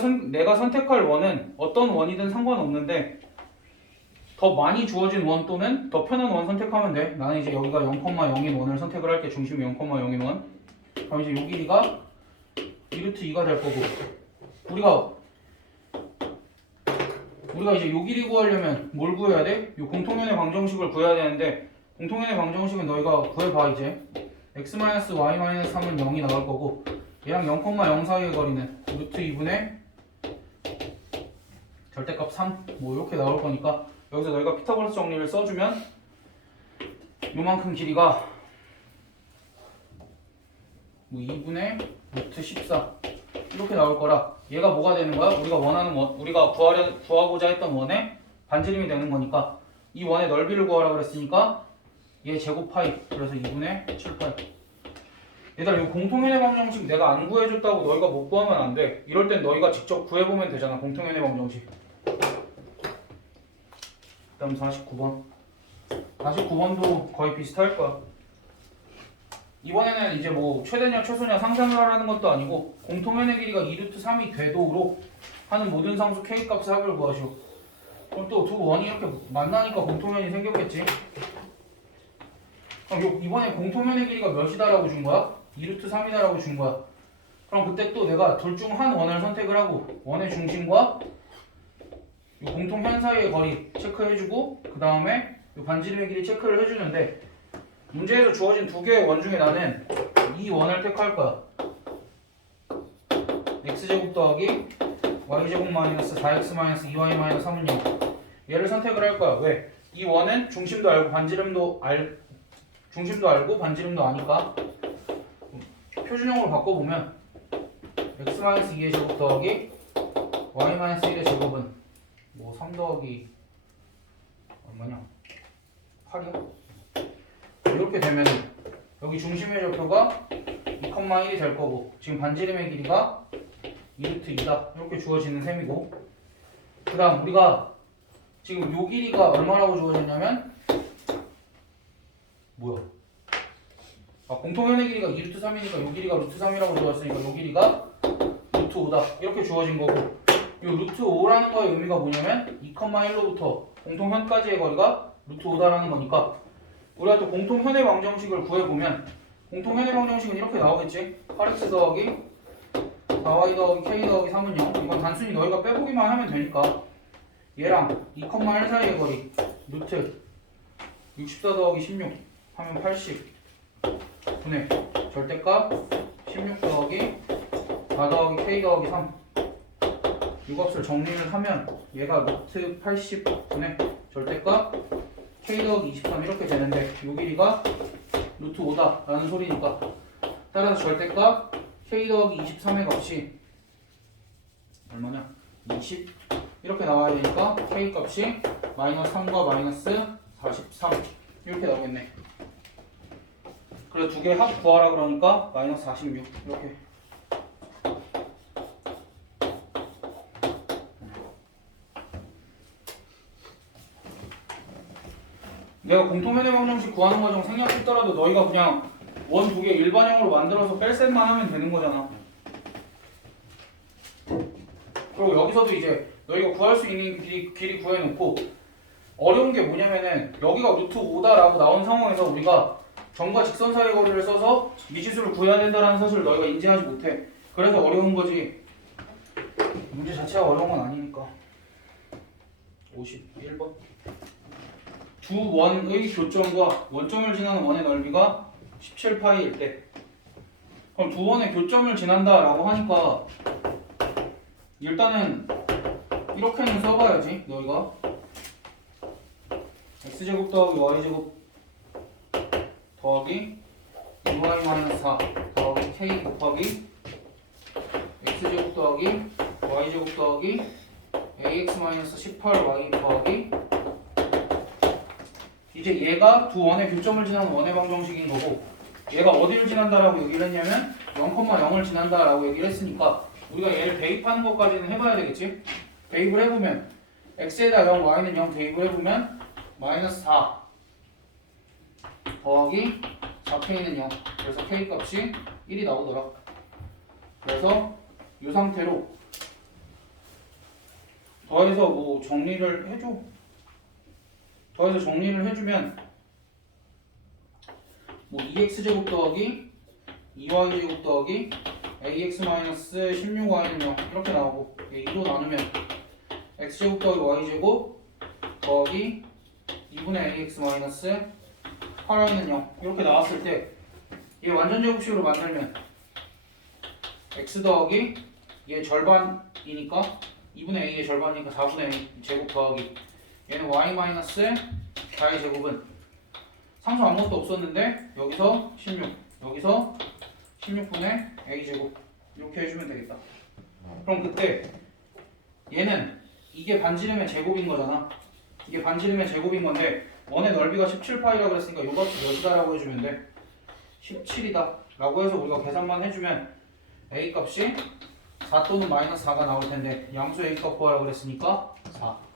선택할 원은 어떤 원이든 상관없는데 더 많이 주어진 원 또는 더 편한 원 선택하면 돼. 나는 이제 여기가 0,0인 원을 선택을 할게. 중심이 0,0인 원. 그럼 이제 요 길이가 2√2가 될 거고, 우리가 이제 요 길이 구하려면 뭘 구해야 돼? 요 공통연의 방정식을 구해야 되는데, 공통연의 방정식은 너희가 구해봐. 이제 x-y-3은 0이 나올 거고, 얘랑 0,0 사이의 거리는 √2분의 절대값 3 뭐 이렇게 나올 거니까, 여기서 너희가 피타고라스 정리를 써주면 요만큼 길이가 뭐 2분의 √14 이렇게 나올 거라, 얘가 뭐가 되는 거야? 우리가 원하는 원, 우리가 구하고자 했던 원의 반지름이 되는 거니까, 이 원의 넓이를 구하라 그랬으니까 얘 제곱 파이, 그래서 2분의 7파이. 얘들아, 이 공통연의 방정식 내가 안 구해줬다고 너희가 못 구하면 안 돼. 이럴 땐 너희가 직접 구해보면 되잖아. 공통연의 방정식. 그다음 49번. 49번도 거의 비슷할 거야. 이번에는 이제 뭐 최대냐 최소냐 상상을 하라는 것도 아니고, 공통연의 길이가 2√3이 되도록 하는 모든 상수 k 값의 합을 구하시오. 그럼 또 두 원이 이렇게 만나니까 공통연이 생겼겠지. 그럼 이번에 공통연의 길이가 몇이다라고 준 거야? 2√3이다라고 준 거야. 그럼 그때 또 내가 둘 중 한 원을 선택을 하고, 원의 중심과 이 공통현 사이의 거리 체크해주고, 그 다음에 이 반지름의 길이 체크를 해주는데, 문제에서 주어진 두 개의 원 중에 나는 이 원을 택할 거야. x제곱 더하기 y제곱 마이너스 4x 마이너스 2y 마이너스 3은 0. 얘를 선택을 할 거야. 왜? 이 원은 중심도 알고 반지름도 반지름도 아니까. 표준형으로 바꿔보면 x-2의 제곱 더하기 y-1의 제곱은 뭐 3 더하기 얼마냐? 8이야? 이렇게 되면 여기 중심의 좌표가 2,1이 될 거고, 지금 반지름의 길이가 2√2다 이렇게 주어지는 셈이고, 그 다음 우리가 지금 요 길이가 얼마라고 주어졌냐면 뭐야? 공통연의 길이가 2√3이니까 요 길이가 √3이라고 주어졌으니까 요 길이가 √5다 이렇게 주어진 거고, 요 √5라는 거의 의미가 뭐냐면 2,1로부터 공통현까지의 거리가 √5다라는 거니까, 우리가 또 공통현의 방정식을 구해보면 공통현의 방정식은 이렇게 나오겠지. 8x 더하기 4y 더하기 k 더하기 3은 0. 이건 단순히 너희가 빼보기만 하면 되니까, 얘랑 2,1 사이의 거리 루트 64 더하기 16 하면 80 분의 절대값 16 더하기 4 더하기 k 더하기 3, 이 값을 정리를 하면 얘가 루트 80 분의 절대값 k 더하기 23 이렇게 되는데, 요 길이가 루트 5다 라는 소리니까, 따라서 절대값 k 더하기 23의 값이 얼마냐? 20 이렇게 나와야 되니까 k 값이 마이너스 3과 마이너스 43 이렇게 나오겠네. 그래서 두 개 합 구하라 그러니까 마이너스 46 이렇게. 내가 공통연의 방정식 구하는 과정 생략했더라도 너희가 그냥 원 두 개 일반형으로 만들어서 뺄셈만 하면 되는 거잖아. 그리고 여기서도 이제 너희가 구할 수 있는 길이 구해놓고, 어려운 게 뭐냐면은 여기가 루트 5다라고 나온 상황에서 우리가 점과 직선 사이의 거리를 써서 미지수를 구해야 된다는 사실을 너희가 인지하지 못해. 그래서 어려운 거지. 문제 자체가 어려운 건 아니니까. 51번. 두 원의 교점과 원점을 지나는 원의 넓이가 17파이일 때, 그럼 두 원의 교점을 지난다라고 하니까 일단은 이렇게는 써봐야지 너희가. x제곱 더하기 y제곱 더하기 2y-4 더하기 k 곱하기 x제곱 더하기 y제곱 더하기 ax-18y 더하기 이제 얘가 두 원의 교점을 지나는 원의 방정식인 거고 얘가 어디를 지난다라고 얘기를 했냐면 0,0을 지난다라고 얘기를 했으니까 우리가 얘를 대입하는 것까지는 해봐야 되겠지? 대입을 해보면 x에다 0, y는 0 대입을 해보면 마이너스 4 더하기 4k는 0 그래서 k 값이 1이 나오더라. 그래서 이 상태로 더해서 뭐 정리를 해줘. 더해서 정리를 해주면 뭐 2x제곱 더하기 2y제곱 더하기 ax-16y는 0 이렇게 나오고 2로 나누면 x제곱 더하기 y제곱 더하기 2분의 ax-8y는 0 이렇게 나왔을 때 얘 완전 제곱식으로 만들면 x 더하기 얘 절반이니까 2분의 a의 절반이니까 4분의 a 제곱 더하기 얘는 y-4의 제곱은 상수 아무것도 없었는데 여기서 16 여기서 16분의 a제곱 이렇게 해주면 되겠다. 그럼 그때 얘는 이게 반지름의 제곱인 거잖아. 이게 반지름의 제곱인 건데 원의 넓이가 17파이라고 그랬으니까 요 값이 몇이다라고 해주면 돼. 17이다 라고 해서 우리가 계산만 해주면 a 값이 4 또는 마이너스 4가 나올 텐데 양수 a 값 구하라고 그랬으니까 4.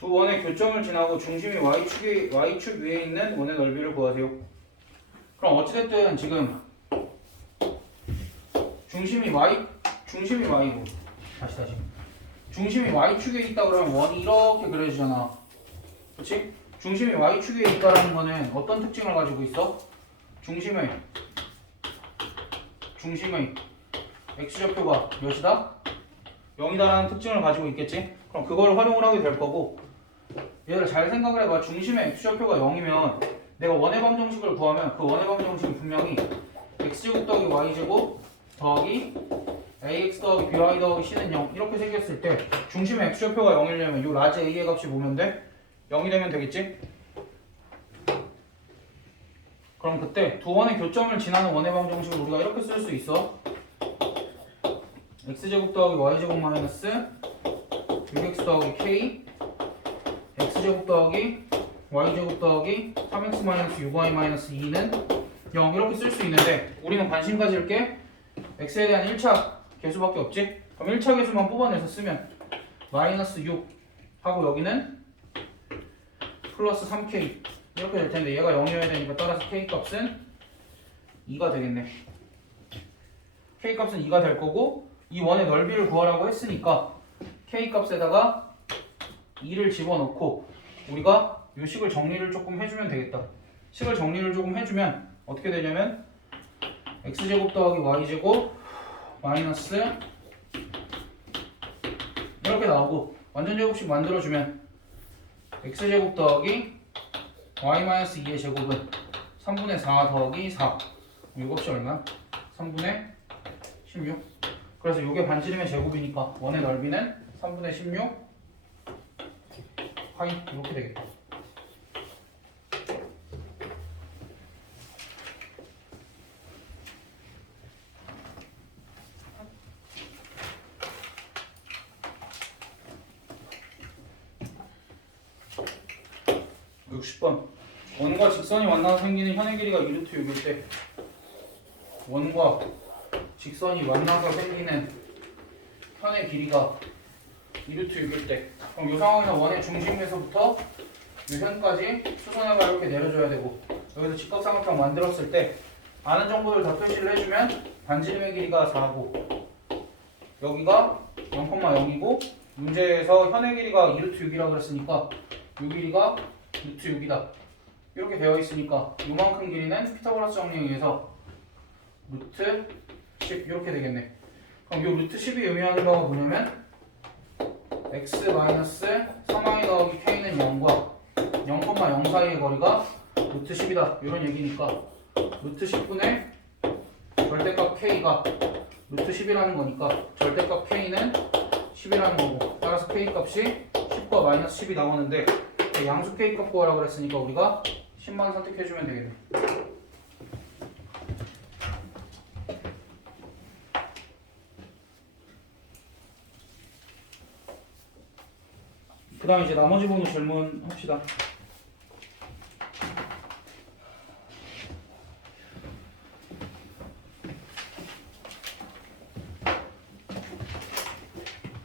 두 원의 교점을 지나고 중심이 y축 위에 있는 원의 넓이를 구하세요. 그럼 어찌됐든 지금 중심이 y고 다시 중심이 y축에 있다 그러면 원이 이렇게 그려지잖아. 그렇지? 중심이 y축에 있다라는 거는 어떤 특징을 가지고 있어? 중심의 x좌표가 몇이다? 0이다라는 특징을 가지고 있겠지? 그럼 그걸 활용을 하게 될 거고 얘를 잘 생각을 해봐. 중심의 x좌표가 0이면 내가 원의 방정식을 구하면 그 원의 방정식은 분명히 x제곱 더하기 y제곱 더하기 ax 더하기 by 더하기 c는 0 이렇게 생겼을 때 중심의 x좌표가 0이려면 이 라지 a의 값이 뭐면 돼? 0이 되면 되겠지? 그럼 그때 두 원의 교점을 지나는 원의 방정식을 우리가 이렇게 쓸 수 있어. x제곱 더하기 y제곱 마이너스 6x 더하기 k x제곱 더하기 y제곱 더하기 3x 마이너스 6y 마이너스 2는 0 이렇게 쓸 수 있는데 우리는 관심 가질 게 x에 대한 1차 계수밖에 없지? 그럼 1차 계수만 뽑아내서 쓰면 마이너스 6 하고 여기는 플러스 3k 이렇게 될 텐데 얘가 0이어야 되니까 따라서 k 값은 2가 되겠네. k 값은 2가 될 거고 이 원의 넓이를 구하라고 했으니까 k 값에다가 2를 집어넣고 우리가 이 식을 정리를 조금 해주면 되겠다. 식을 정리를 조금 해주면 어떻게 되냐면 x제곱 더하기 y제곱 마이너스 이렇게 나오고 완전 제곱식 만들어주면 x제곱 더하기 y-2의 제곱은 3분의 4 더하기 4 이것이 얼마? 3분의 16 그래서 이게 반지름의 제곱이니까 원의 넓이는 3분의 16 파이 이렇게 되겠다. 원과 직선이 만나서 생기는 현의 길이가 2루트 6일 때 원과 직선이 만나서 생기는 현의 길이가 2루트 6일 때 그럼 이 상황에서 원의 중심에서부터 이 현까지 수선화가 이렇게 내려줘야 되고 여기서 직각삼각형 만들었을 때 아는 정보를 다 표시를 해주면 반지름의 길이가 4고 여기가 0,0이고 문제에서 현의 길이가 2루트 6이라고 그랬으니까 이 길이가 루트 6이다 이렇게 되어 있으니까 요만큼 길이는 피타고라스 정리에 의해서 루트 10 이렇게 되겠네. 그럼 요 루트 10이 의미하는 바가 뭐냐면 x 마이너스 3y 더하기 k는 0과 0,0 사이의 거리가 루트 10이다 이런 얘기니까 루트 10분의 절대값 k가 루트 10이라는 거니까 절대값 k는 10이라는 거고 따라서 k 값이 10과 마이너스 10이 나오는데 양수 k 값 구하라 그랬으니까 우리가 10만 선택해주면 되겠네. 그 다음 이제 나머지 번호 질문 합시다.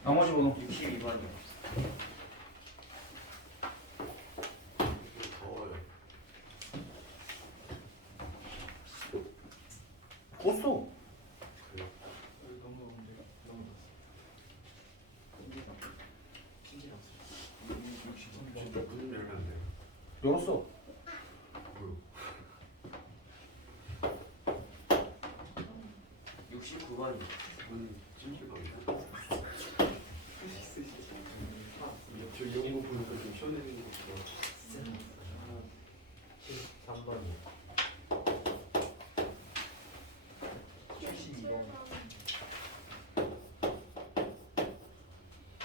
나머지 번호 62번이요. 보소. 열었어. 69번이요. 저 이런 거 보니까 좀 시원해지는 것 같아. 3번이요. 72번.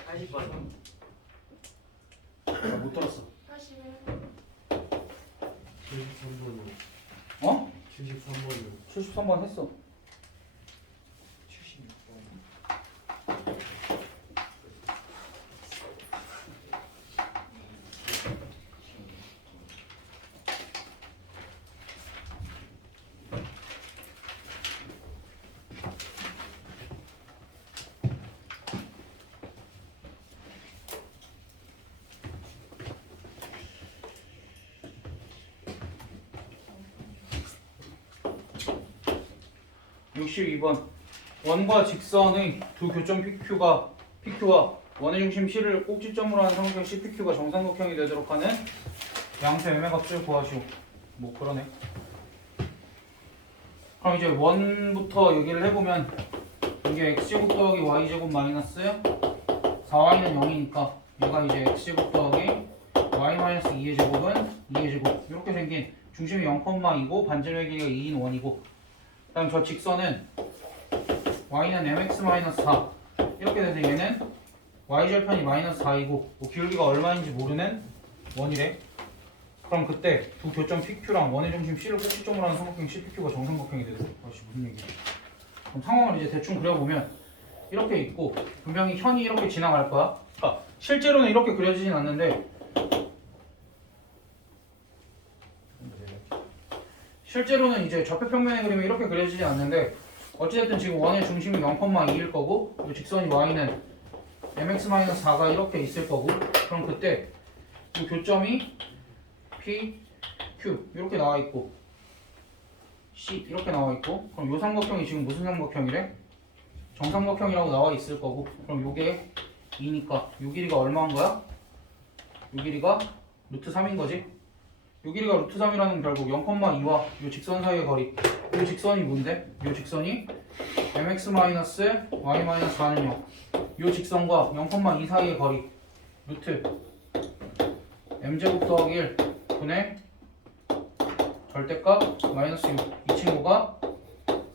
80번이요. 못 들었어. 81. 73번이요. 어? 73번이요. 73번 했어. 76번. 육십이 번 원과 직선의 두 교점 PQ와 원의 중심 C를 꼭지점으로 하는 삼각형 CPQ가 정삼각형이 되도록 하는 양수 M의 값을 구하시오. 뭐 그러네. 그럼 이제 원부터 얘기를 해보면 이게 x제곱 더하기 y제곱 마이너스 4y는 0이니까 얘가 이제 x제곱 더하기 y 마이너스 2의 제곱은 2의 제곱 이렇게 생긴 중심이 0,2고 반지름의 길이가 2인 원이고 그 다음 저 직선은 y는 mx 마이너스 4 이렇게 돼서 얘는 y절편이 마이너스 4이고 뭐 기울기가 얼마인지 모르는 원이래. 그럼 그때 두 교점 PQ랑 원의 중심 C를 꼭지점으로 하는 삼각형 CPQ가 정삼각형이 되죠. 아씨 무슨 얘기야. 그럼 상황을 이제 대충 그려보면 이렇게 있고 분명히 현이 이렇게 지나갈 거야. 그러니까 실제로는 이렇게 그려지진 않는데 실제로는 이제 좌표평면의 그림이 이렇게 그려지지 않는데 어찌됐든 지금 원의 중심이 0,2일 거고 이 직선이 y는 mx-4가 이렇게 있을 거고 그럼 그때 이 교점이 P, Q 이렇게 나와 있고 C 이렇게 나와 있고 그럼 이 삼각형이 지금 무슨 삼각형이래? 정삼각형이라고 나와 있을 거고 그럼 요게 2니까 요 길이가 얼마인 거야? 요 길이가 루트 3인 거지? 요 길이가 루트 3이라는 건 결국 0,2와 요 직선 사이의 거리 요 직선이 뭔데? 요 직선이 mx-y-4는 0 요 직선과 0,2 사이의 거리 루트 m제곱 더하기 1 분의 절대값 마이너스 6 이 친구가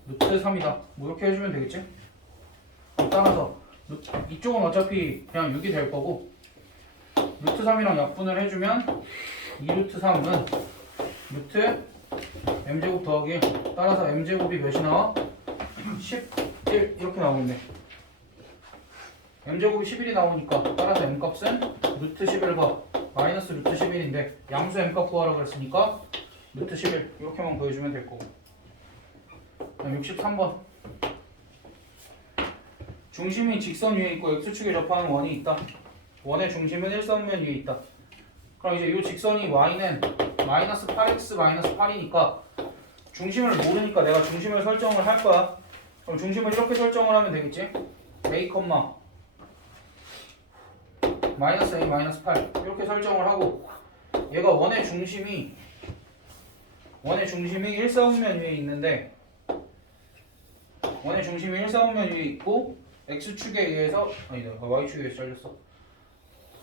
루트 3이다 뭐 이렇게 해주면 되겠지? 따라서 이쪽은 어차피 그냥 6이 될 거고 루트 3이랑 약분을 해주면 2루트 3은 루트 m제곱 더하기 1 따라서 m제곱이 몇이 나와? 11 이렇게 나오겠네. m제곱이 11이 나오니까 따라서 m값은 루트 11과 마이너스 루트 11인데 양수 m값 구하라 그랬으니까 루트 11 이렇게만 보여주면 될 거고. 그다음 63번 중심이 직선 위에 있고 x축에 접하는 원이 있다. 원의 중심은 일선면 위에 있다. 그럼 이제 이 직선이 y는 마이너스 8x 마이너스 8이니까 중심을 모르니까 내가 중심을 설정을 할 거야. 그럼 중심을 이렇게 설정을 하면 되겠지? a, 마이너스 a 마이너스 8 이렇게 설정을 하고 얘가 원의 중심이 원의 중심이 1, 4분면 위에 있는데 원의 중심이 1, 4분면 위에 있고 x축에 의해서 아니다 y축에 의해서 잘렸어.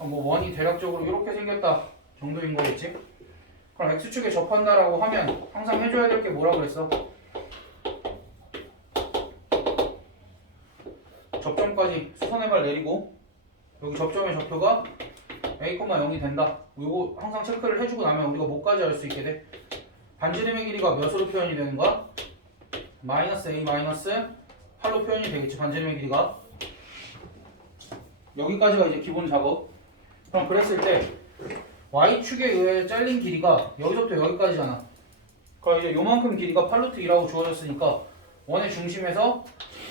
뭐 원이 대략적으로 이렇게 생겼다 정도인 거겠지? 그럼 x축에 접한다라고 하면 항상 해줘야 될 게 뭐라고 그랬어? 접점까지 수선의 발 내리고 여기 접점의 좌표가 a, 0이 된다. 이거 항상 체크를 해주고 나면 우리가 뭐까지 알 수 있게 돼? 반지름의 길이가 몇으로 표현이 되는가? 마이너스 a 마이너스 8로 표현이 되겠지. 반지름의 길이가 여기까지가 이제 기본 작업. 그럼 그랬을 때 y축에 의해 잘린 길이가 여기서부터 여기까지잖아. 그럼 이제 요만큼 길이가 8루트 2라고 주어졌으니까 원의 중심에서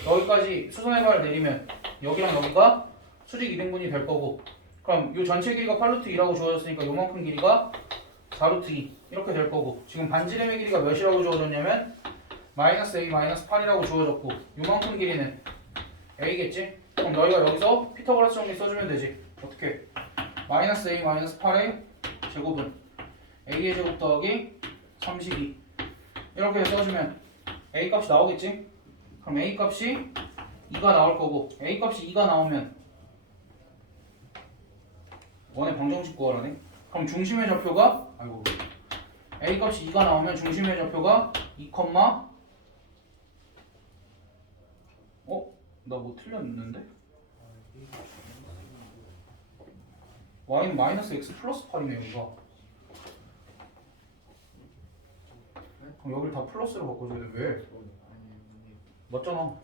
여기까지 수선의 발을 내리면 여기랑 여기가 수직 이등분이 될 거고, 그럼 이 전체 길이가 8루트 2라고 주어졌으니까 요만큼 길이가 4루트 2 이렇게 될 거고, 지금 반지름의 길이가 몇이라고 주어졌냐면 마이너스 a 마이너스 8이라고 주어졌고 요만큼 길이는 a겠지? 그럼 너희가 여기서 피타고라스 정리 써주면 되지. 어떻게? 마이너스 a 마이너스 8의 제곱은 a의 제곱 더하기 32 이렇게 해서 써주면 a 값이 나오겠지? 그럼 a 값이 2가 나올 거고, a 값이 2가 나오면 원의 방정식 구하라네. 그럼 중심의 좌표가 a 값이 2가 나오면 중심의 좌표가 2, 나 뭐 틀렸는데? y는 마이너스 x 플러스 8이네 여기가. 그럼 여기를 다 플러스로 바꿔줘야 돼. 왜? 맞잖아.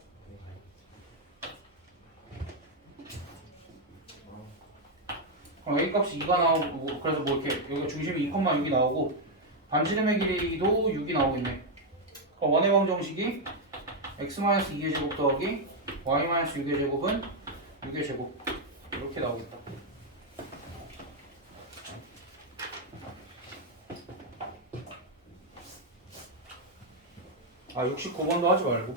그럼 a 값이 2가 나오고, 그래서 뭐 이렇게 여기가 중심이 2,6이 나오고 반지름의 길이도 6이 나오겠네. 그럼 원의 방정식이 x-2의 제곱 더하기 y-6의 제곱은 6의 제곱 이렇게 나오겠다. 아 69번도 하지 말고.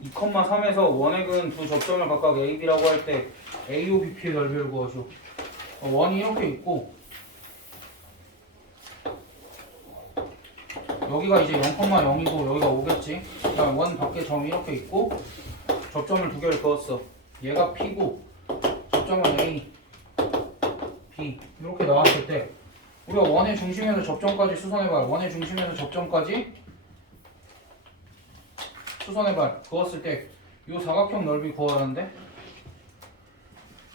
이 2,3에서 원액은 두 접점을 각각 A, B라고 할 때 AO, BP의 넓이를 구하죠. 원이 이렇게 있고 여기가 이제 0,0이고 여기가 5겠지. 그다음 원 밖에 점이 이렇게 있고 접점을 두 개를 그었어. 얘가 P고 접점은 A, B 이렇게 나왔을 때 우리가 원의 중심에서 접점까지 수선해봐요. 원의 중심에서 접점까지 수선해발 그었을 때 이 사각형 넓이 구하라는데,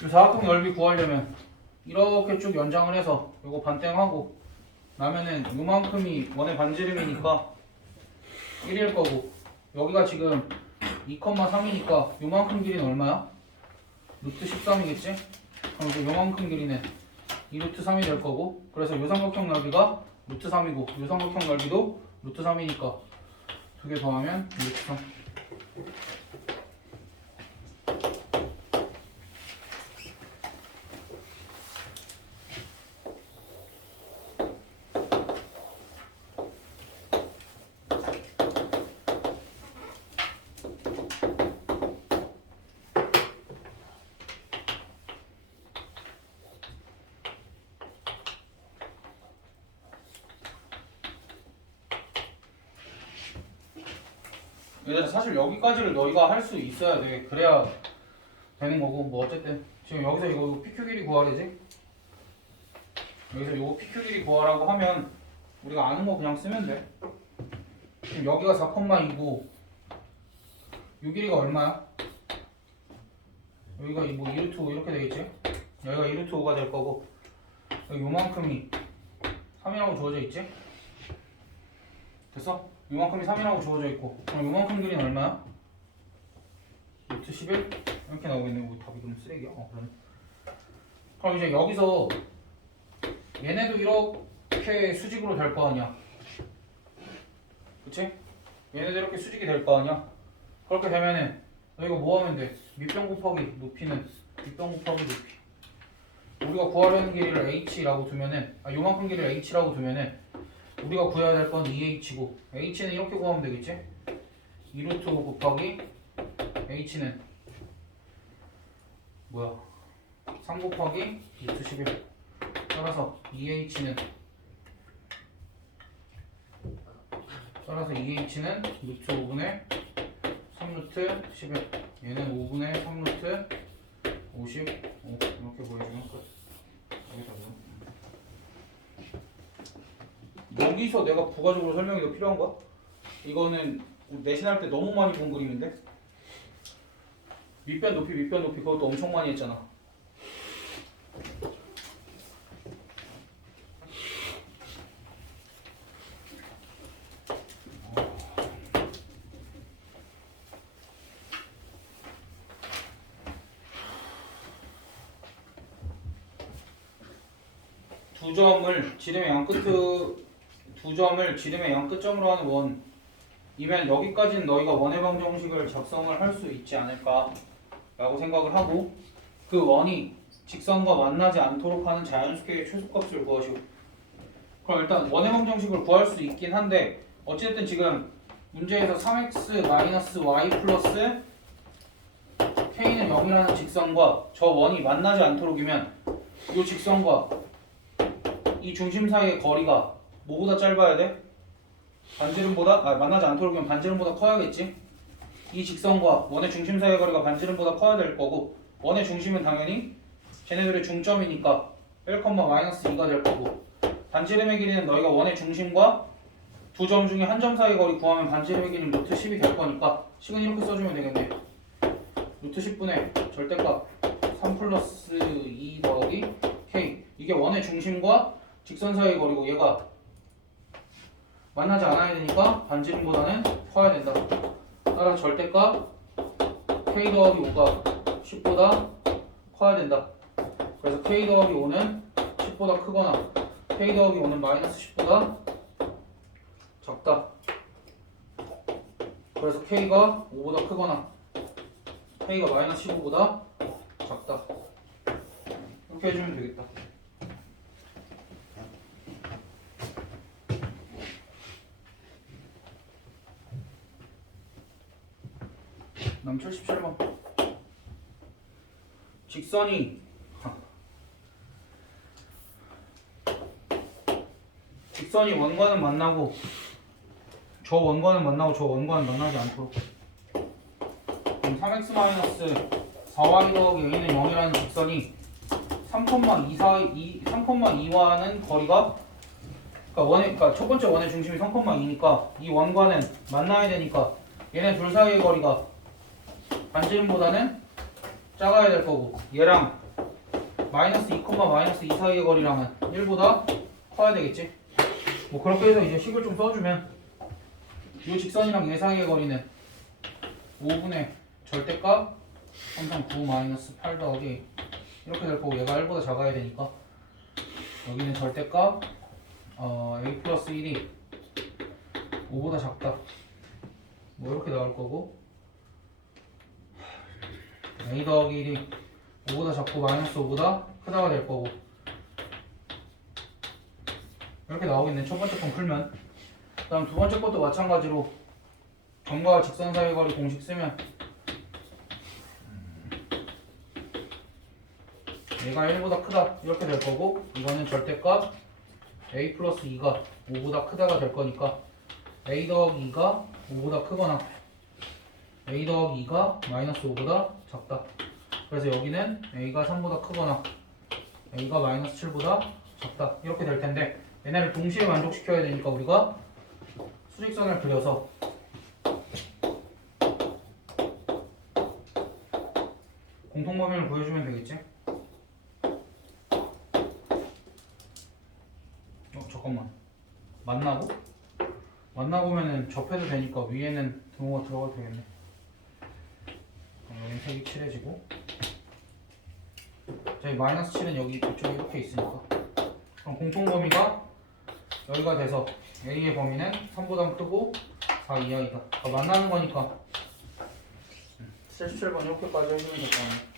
이 사각형 넓이 구하려면 이렇게 쭉 연장을 해서 이거 반땡하고 나면은 요만큼이 원의 반지름이니까 1일 거고, 여기가 지금 2,3이니까 요만큼 길이는 얼마야? 루트 13이겠지? 그럼 이제 요만큼 길이는 2루트 3이 될 거고, 그래서 요 삼각형 넓이가 루트 3이고 요 삼각형 넓이도 루트 3이니까 두 개 더하면 루트 3. 얘들아 사실 여기까지를 너희가 할 수 있어야 돼. 그래야 되는 거고, 뭐 어쨌든 지금 여기서 이거 PQ 길이 구하래지? 여기서 이거 PQ 길이 구하라고 하면 우리가 아는 거 그냥 쓰면 돼. 지금 여기가 4,2고 이 길이가 얼마야? 여기가 뭐 2루트 5 이렇게 되겠지? 여기가 2루트 5가 될 거고 여기 요만큼이 3이라고 주어져 있지? 됐어? 요만큼이 3이라고 주어져 있고, 그럼 요만큼 길이는 얼마야? 루트 11? 이렇게 나오겠네. 뭐 답이 그럼 쓰레기야? 그러네. 그럼 이제 여기서 얘네도 이렇게 수직으로 될 거 아니야. 그치? 얘네도 이렇게 수직이 될 거 아니야. 그렇게 되면은 너희가 뭐 하면 돼? 밑변 곱하기 높이는 밑변 곱하기 높이. 우리가 구하려는 길이를 h라고 두면은 요만큼 길이를 h라고 두면은 우리가 구해야 될 건 2h고 h는 이렇게 구하면 되겠지? 2루트 5 곱하기 h는 뭐야? 3 곱하기 루트 11. 따라서 2h는 루트 5분의 3루트 11. 얘는 5분의 3루트 55 이렇게 보여주면 끝. 여기다 뭐? 여기서 내가 부가적으로 설명이 더 필요한 거야? 이거는 내신할 때 너무 많이 본 그림인데? 밑변 높이 그것도 엄청 많이 했잖아. 두 점을 지름의 양끝점으로 하는 원이면 여기까지는 너희가 원의 방정식을 작성을 할 수 있지 않을까라고 생각을 하고 그 원이 직선과 만나지 않도록 하는 자연수계의 최소값을 구하시오. 그럼 일단 원의 방정식을 구할 수 있긴 한데 어쨌든 지금 문제에서 3x-y 플러스 k는 0이라는 직선과 저 원이 만나지 않도록이면 이 직선과 이 중심 사이의 거리가 뭐보다 짧아야 돼? 반지름보다? 만나지 않도록이면 반지름보다 커야겠지? 이 직선과 원의 중심 사이의 거리가 반지름보다 커야 될 거고 원의 중심은 당연히 쟤네들의 중점이니까 1,-2가 될 거고 반지름의 길이는 너희가 원의 중심과 두 점 중에 한 점 사이 거리 구하면 반지름의 길이는 루트 10이 될 거니까 식은 이렇게 써주면 되겠네. 루트 10분의 절대값 3 플러스 2 더하기 k. 이게 원의 중심과 직선 사이의 거리고 얘가 만나지 않아야 되니까 반지름보다는 커야 된다. 따라 절대값 k 더하기 5가 10보다 커야 된다. 그래서 k 더하기 5는 10보다 크거나 k 더하기 5는 마이너스 10보다 작다. 그래서 k가 5보다 크거나 k가 마이너스 15보다 작다. 이렇게 해주면 되겠다. 남 77번. 직선이 원과는 만나고 저 원과는 만나고 저 원과는 만나지 않도록. 그럼 3x-4y 더하기 a는 0이라는 직선이 3,2와는 거리가 그러니까 첫 번째 원의 중심이 3,2니까 이 원과는 만나야 되니까 얘네 둘 사이의 거리가 반지름보다는 작아야 될 거고 얘랑 마이너스 2, 마이너스 2 사이의 거리랑은 1보다 커야 되겠지. 뭐 그렇게 해서 이제 식을 좀 써주면 이 직선이랑 얘 사이의 거리는 5분의 절대값 항상 9 마이너스 8 더하기 이렇게 될 거고 얘가 1보다 작아야 되니까 여기는 절대값 a 플러스 1이 5보다 작다. 뭐 이렇게 나올 거고 a 더하기 1이 5보다 작고 마이너스 5보다 크다가 될 거고 이렇게 나오겠네. 첫 번째 건 풀면. 그 다음 두 번째 것도 마찬가지로 점과 직선 사이의 거리 공식 쓰면 얘가 1보다 크다 이렇게 될 거고 이거는 절대값 a 플러스 2가 5보다 크다가 될 거니까 a 더하기 2가 5보다 크거나 a 더하기 2가 마이너스 5보다 작다. 그래서 여기는 a가 3보다 크거나 a가 마이너스 7보다 작다 이렇게 될 텐데 얘네를 동시에 만족시켜야 되니까 우리가 수직선을 그려서 공통범위를 구해주면 되겠지? 잠깐만 만나보면은 접해도 되니까 위에는 등호가 들어가도 되겠네. 여기 색이 칠해지고 저희 마이너스 7은 여기 이쪽에 이렇게 있으니까 그럼 공통범위가 여기가 돼서 A의 범위는 3보다 크고 4 이하이다. 만나는 거니까 77번 이렇게까지 해주면 될 거 아니야.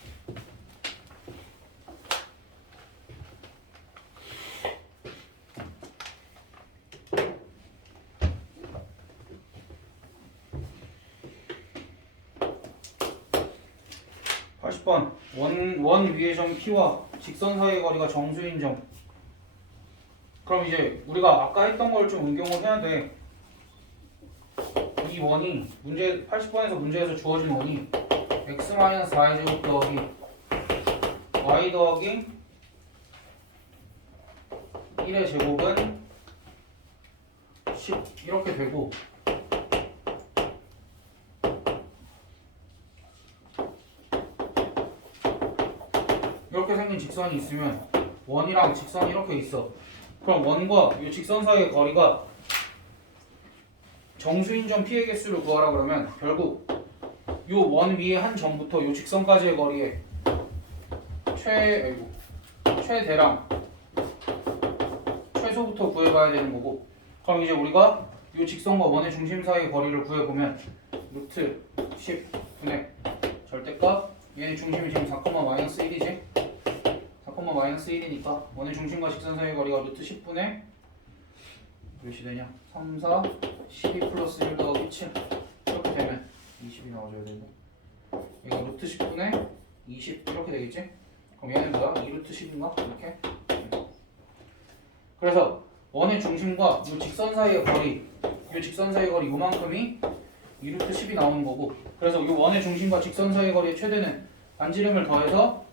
40번 원 위의 점 P와 직선 사이의 거리가 정수인 점. 그럼 이제 우리가 아까 했던 걸 좀 응용을 해야 돼. 이 원이 문제 80번에서 문제에서 주어진 원이 x-4의 제곱 더하기 y 더하기 1의 제곱은 10 이렇게 되고, 이렇게 생긴 직선이 있으면 원이랑 직선이 이렇게 있어. 그럼 원과 이 직선 사이의 거리가 정수인 점 P의 개수를 구하라 그러면 결국 이 원 위에 한 점부터 이 직선까지의 거리의 최대랑 최소부터 구해봐야 되는 거고, 그럼 이제 우리가 이 직선과 원의 중심 사이의 거리를 구해보면 루트 10분의 절대값, 얘의 중심이 지금 4,-1이지? 4,-1이니까 원의 중심과 직선 사이의 거리가 루트 10분의 몇이 되냐? 3, 4, 12 플러스 1 더하기 7 이렇게 되면 20이 나와줘야 되고, 이거 루트 10분의 20 이렇게 되겠지? 그럼 얘는 뭐야? 2루트 10인가? 이렇게? 그래서 원의 중심과 이 직선 사이의 거리, 이 직선 사이의 거리 요만큼이 2루트 10이 나오는 거고, 그래서 이 원의 중심과 직선 사이의 거리의 최대는 반지름을 더해서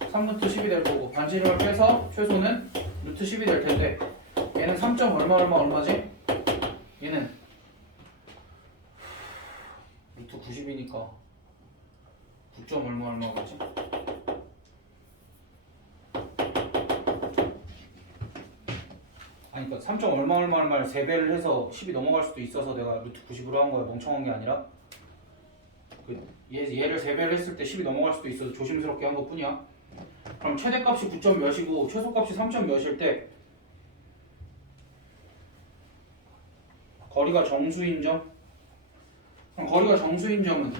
3루트 10이 될 거고, 반지름을 빼서 최소는 루트 10이 될 텐데, 얘는 3. 얼마지? 얘는 루트 90이니까 9. 얼마겠지? 아니, 그러니까 3. 얼마를 3배를 해서 10이 넘어갈 수도 있어서 내가 루트 90으로 한 거야. 멍청한 게 아니라 얘를 3배를 했을 때 10이 넘어갈 수도 있어서 조심스럽게 한 것 뿐이야. 그럼 최대값이 9. 몇이고 최소값이 3. 몇일 때 거리가 정수인 점? 그럼 거리가 정수인 점은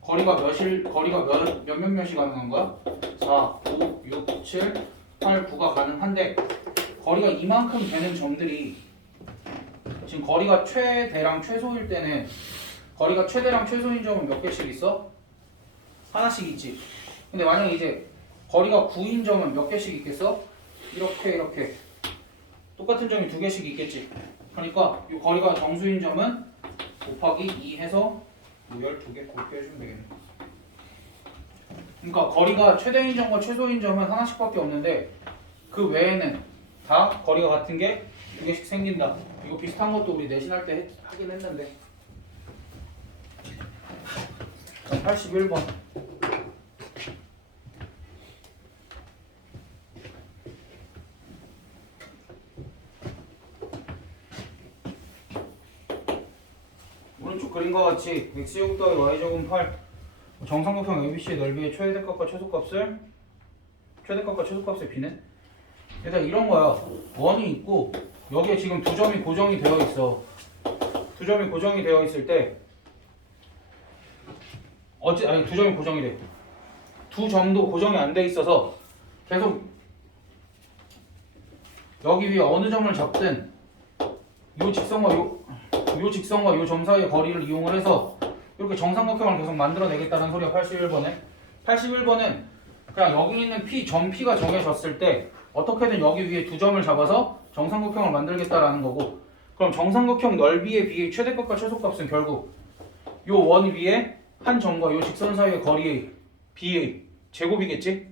거리가 몇이 가능한 거야? 4, 5, 6, 7, 8, 9가 가능한데, 거리가 이만큼 되는 점들이 지금 거리가 최대랑 최소일 때는 거리가 최대랑 최소인 점은 몇 개씩 있어? 하나씩 있지. 근데 만약에 이제 거리가 9인 점은 몇 개씩 있겠어? 이렇게 똑같은 점이 2개씩 있겠지. 그러니까 이 거리가 정수인 점은 곱하기 2 해서 12개 곱게 해주면 되겠네. 그러니까 거리가 최대인 점과 최소인 점은 하나씩밖에 없는데 그 외에는 다 거리가 같은 게 2개씩 생긴다. 이거 비슷한 것도 우리 내신할 때 하긴 했는데. 81번. 오른쪽 그림과 같이 x제곱 더하기 y제곱은 8, 정삼각형 ABC의 넓이의 최대값과 최소값을 비는? 일단 이런 거야. 원이 있고 여기에 지금 2점이 고정이 되어 있어. 2점이 고정이 되어 있을 때 2점이 고정이 돼. 2점도 고정이 안 돼 있어서 계속 여기 위에 어느 점을 잡든 요 직선과 요 점 사이의 거리를 이용을 해서 이렇게 정삼각형을 계속 만들어내겠다는 소리야. 81번에 81번은 그냥 여기 있는 점 P가 정해졌을 때 어떻게든 여기 위에 2점을 잡아서 정삼각형을 만들겠다라는 거고, 그럼 정삼각형 넓이에 비해 최대값과 최소값은 결국 요 원 위에 한 점과 요 직선 사이의 거리의 비의 제곱이겠지?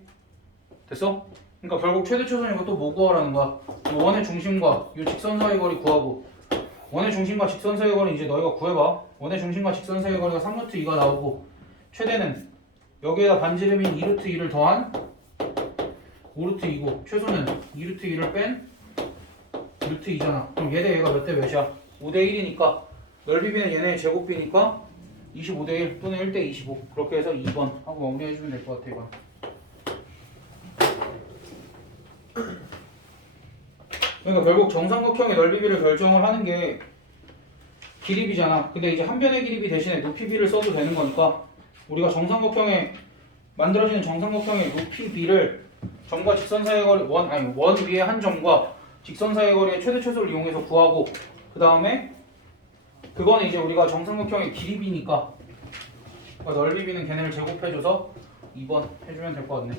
됐어? 그러니까 결국 최대 최소니까 또 뭐 구하라는 거야? 요 원의 중심과 요 직선 사이의 거리 구하고, 원의 중심과 직선 사이의 거리 이제 너희가 구해봐. 원의 중심과 직선 사이의 거리가 3루트 2가 나오고, 최대는 여기에다 반지름인 2루트 2를 더한 5루트 2고, 최소는 2루트 2를 뺀 루트 2잖아. 그럼 얘 대 얘가 몇 대 몇이야? 5대 1이니까 넓이비는 얘네의 제곱비니까 25대 1 또는 1대 25. 그렇게 해서 2번 하고 마무리해주면 될 것 같아. 이건. 그러니까 결국 정삼각형의 넓이비를 결정을 하는 게 길이비잖아. 근데 이제 한 변의 길이비 대신에 높이비를 써도 되는 거니까 우리가 만들어지는 정삼각형의 높이비를 점과 직선 사이의 거리 원 위에 한 점과 직선 사이의 거리의 최대 최소를 이용해서 구하고, 그 다음에 그거는 이제 우리가 정삼각형의 길이비니까 그러니까 넓이 b는 걔네를 제곱해줘서 2번 해주면 될 것 같네.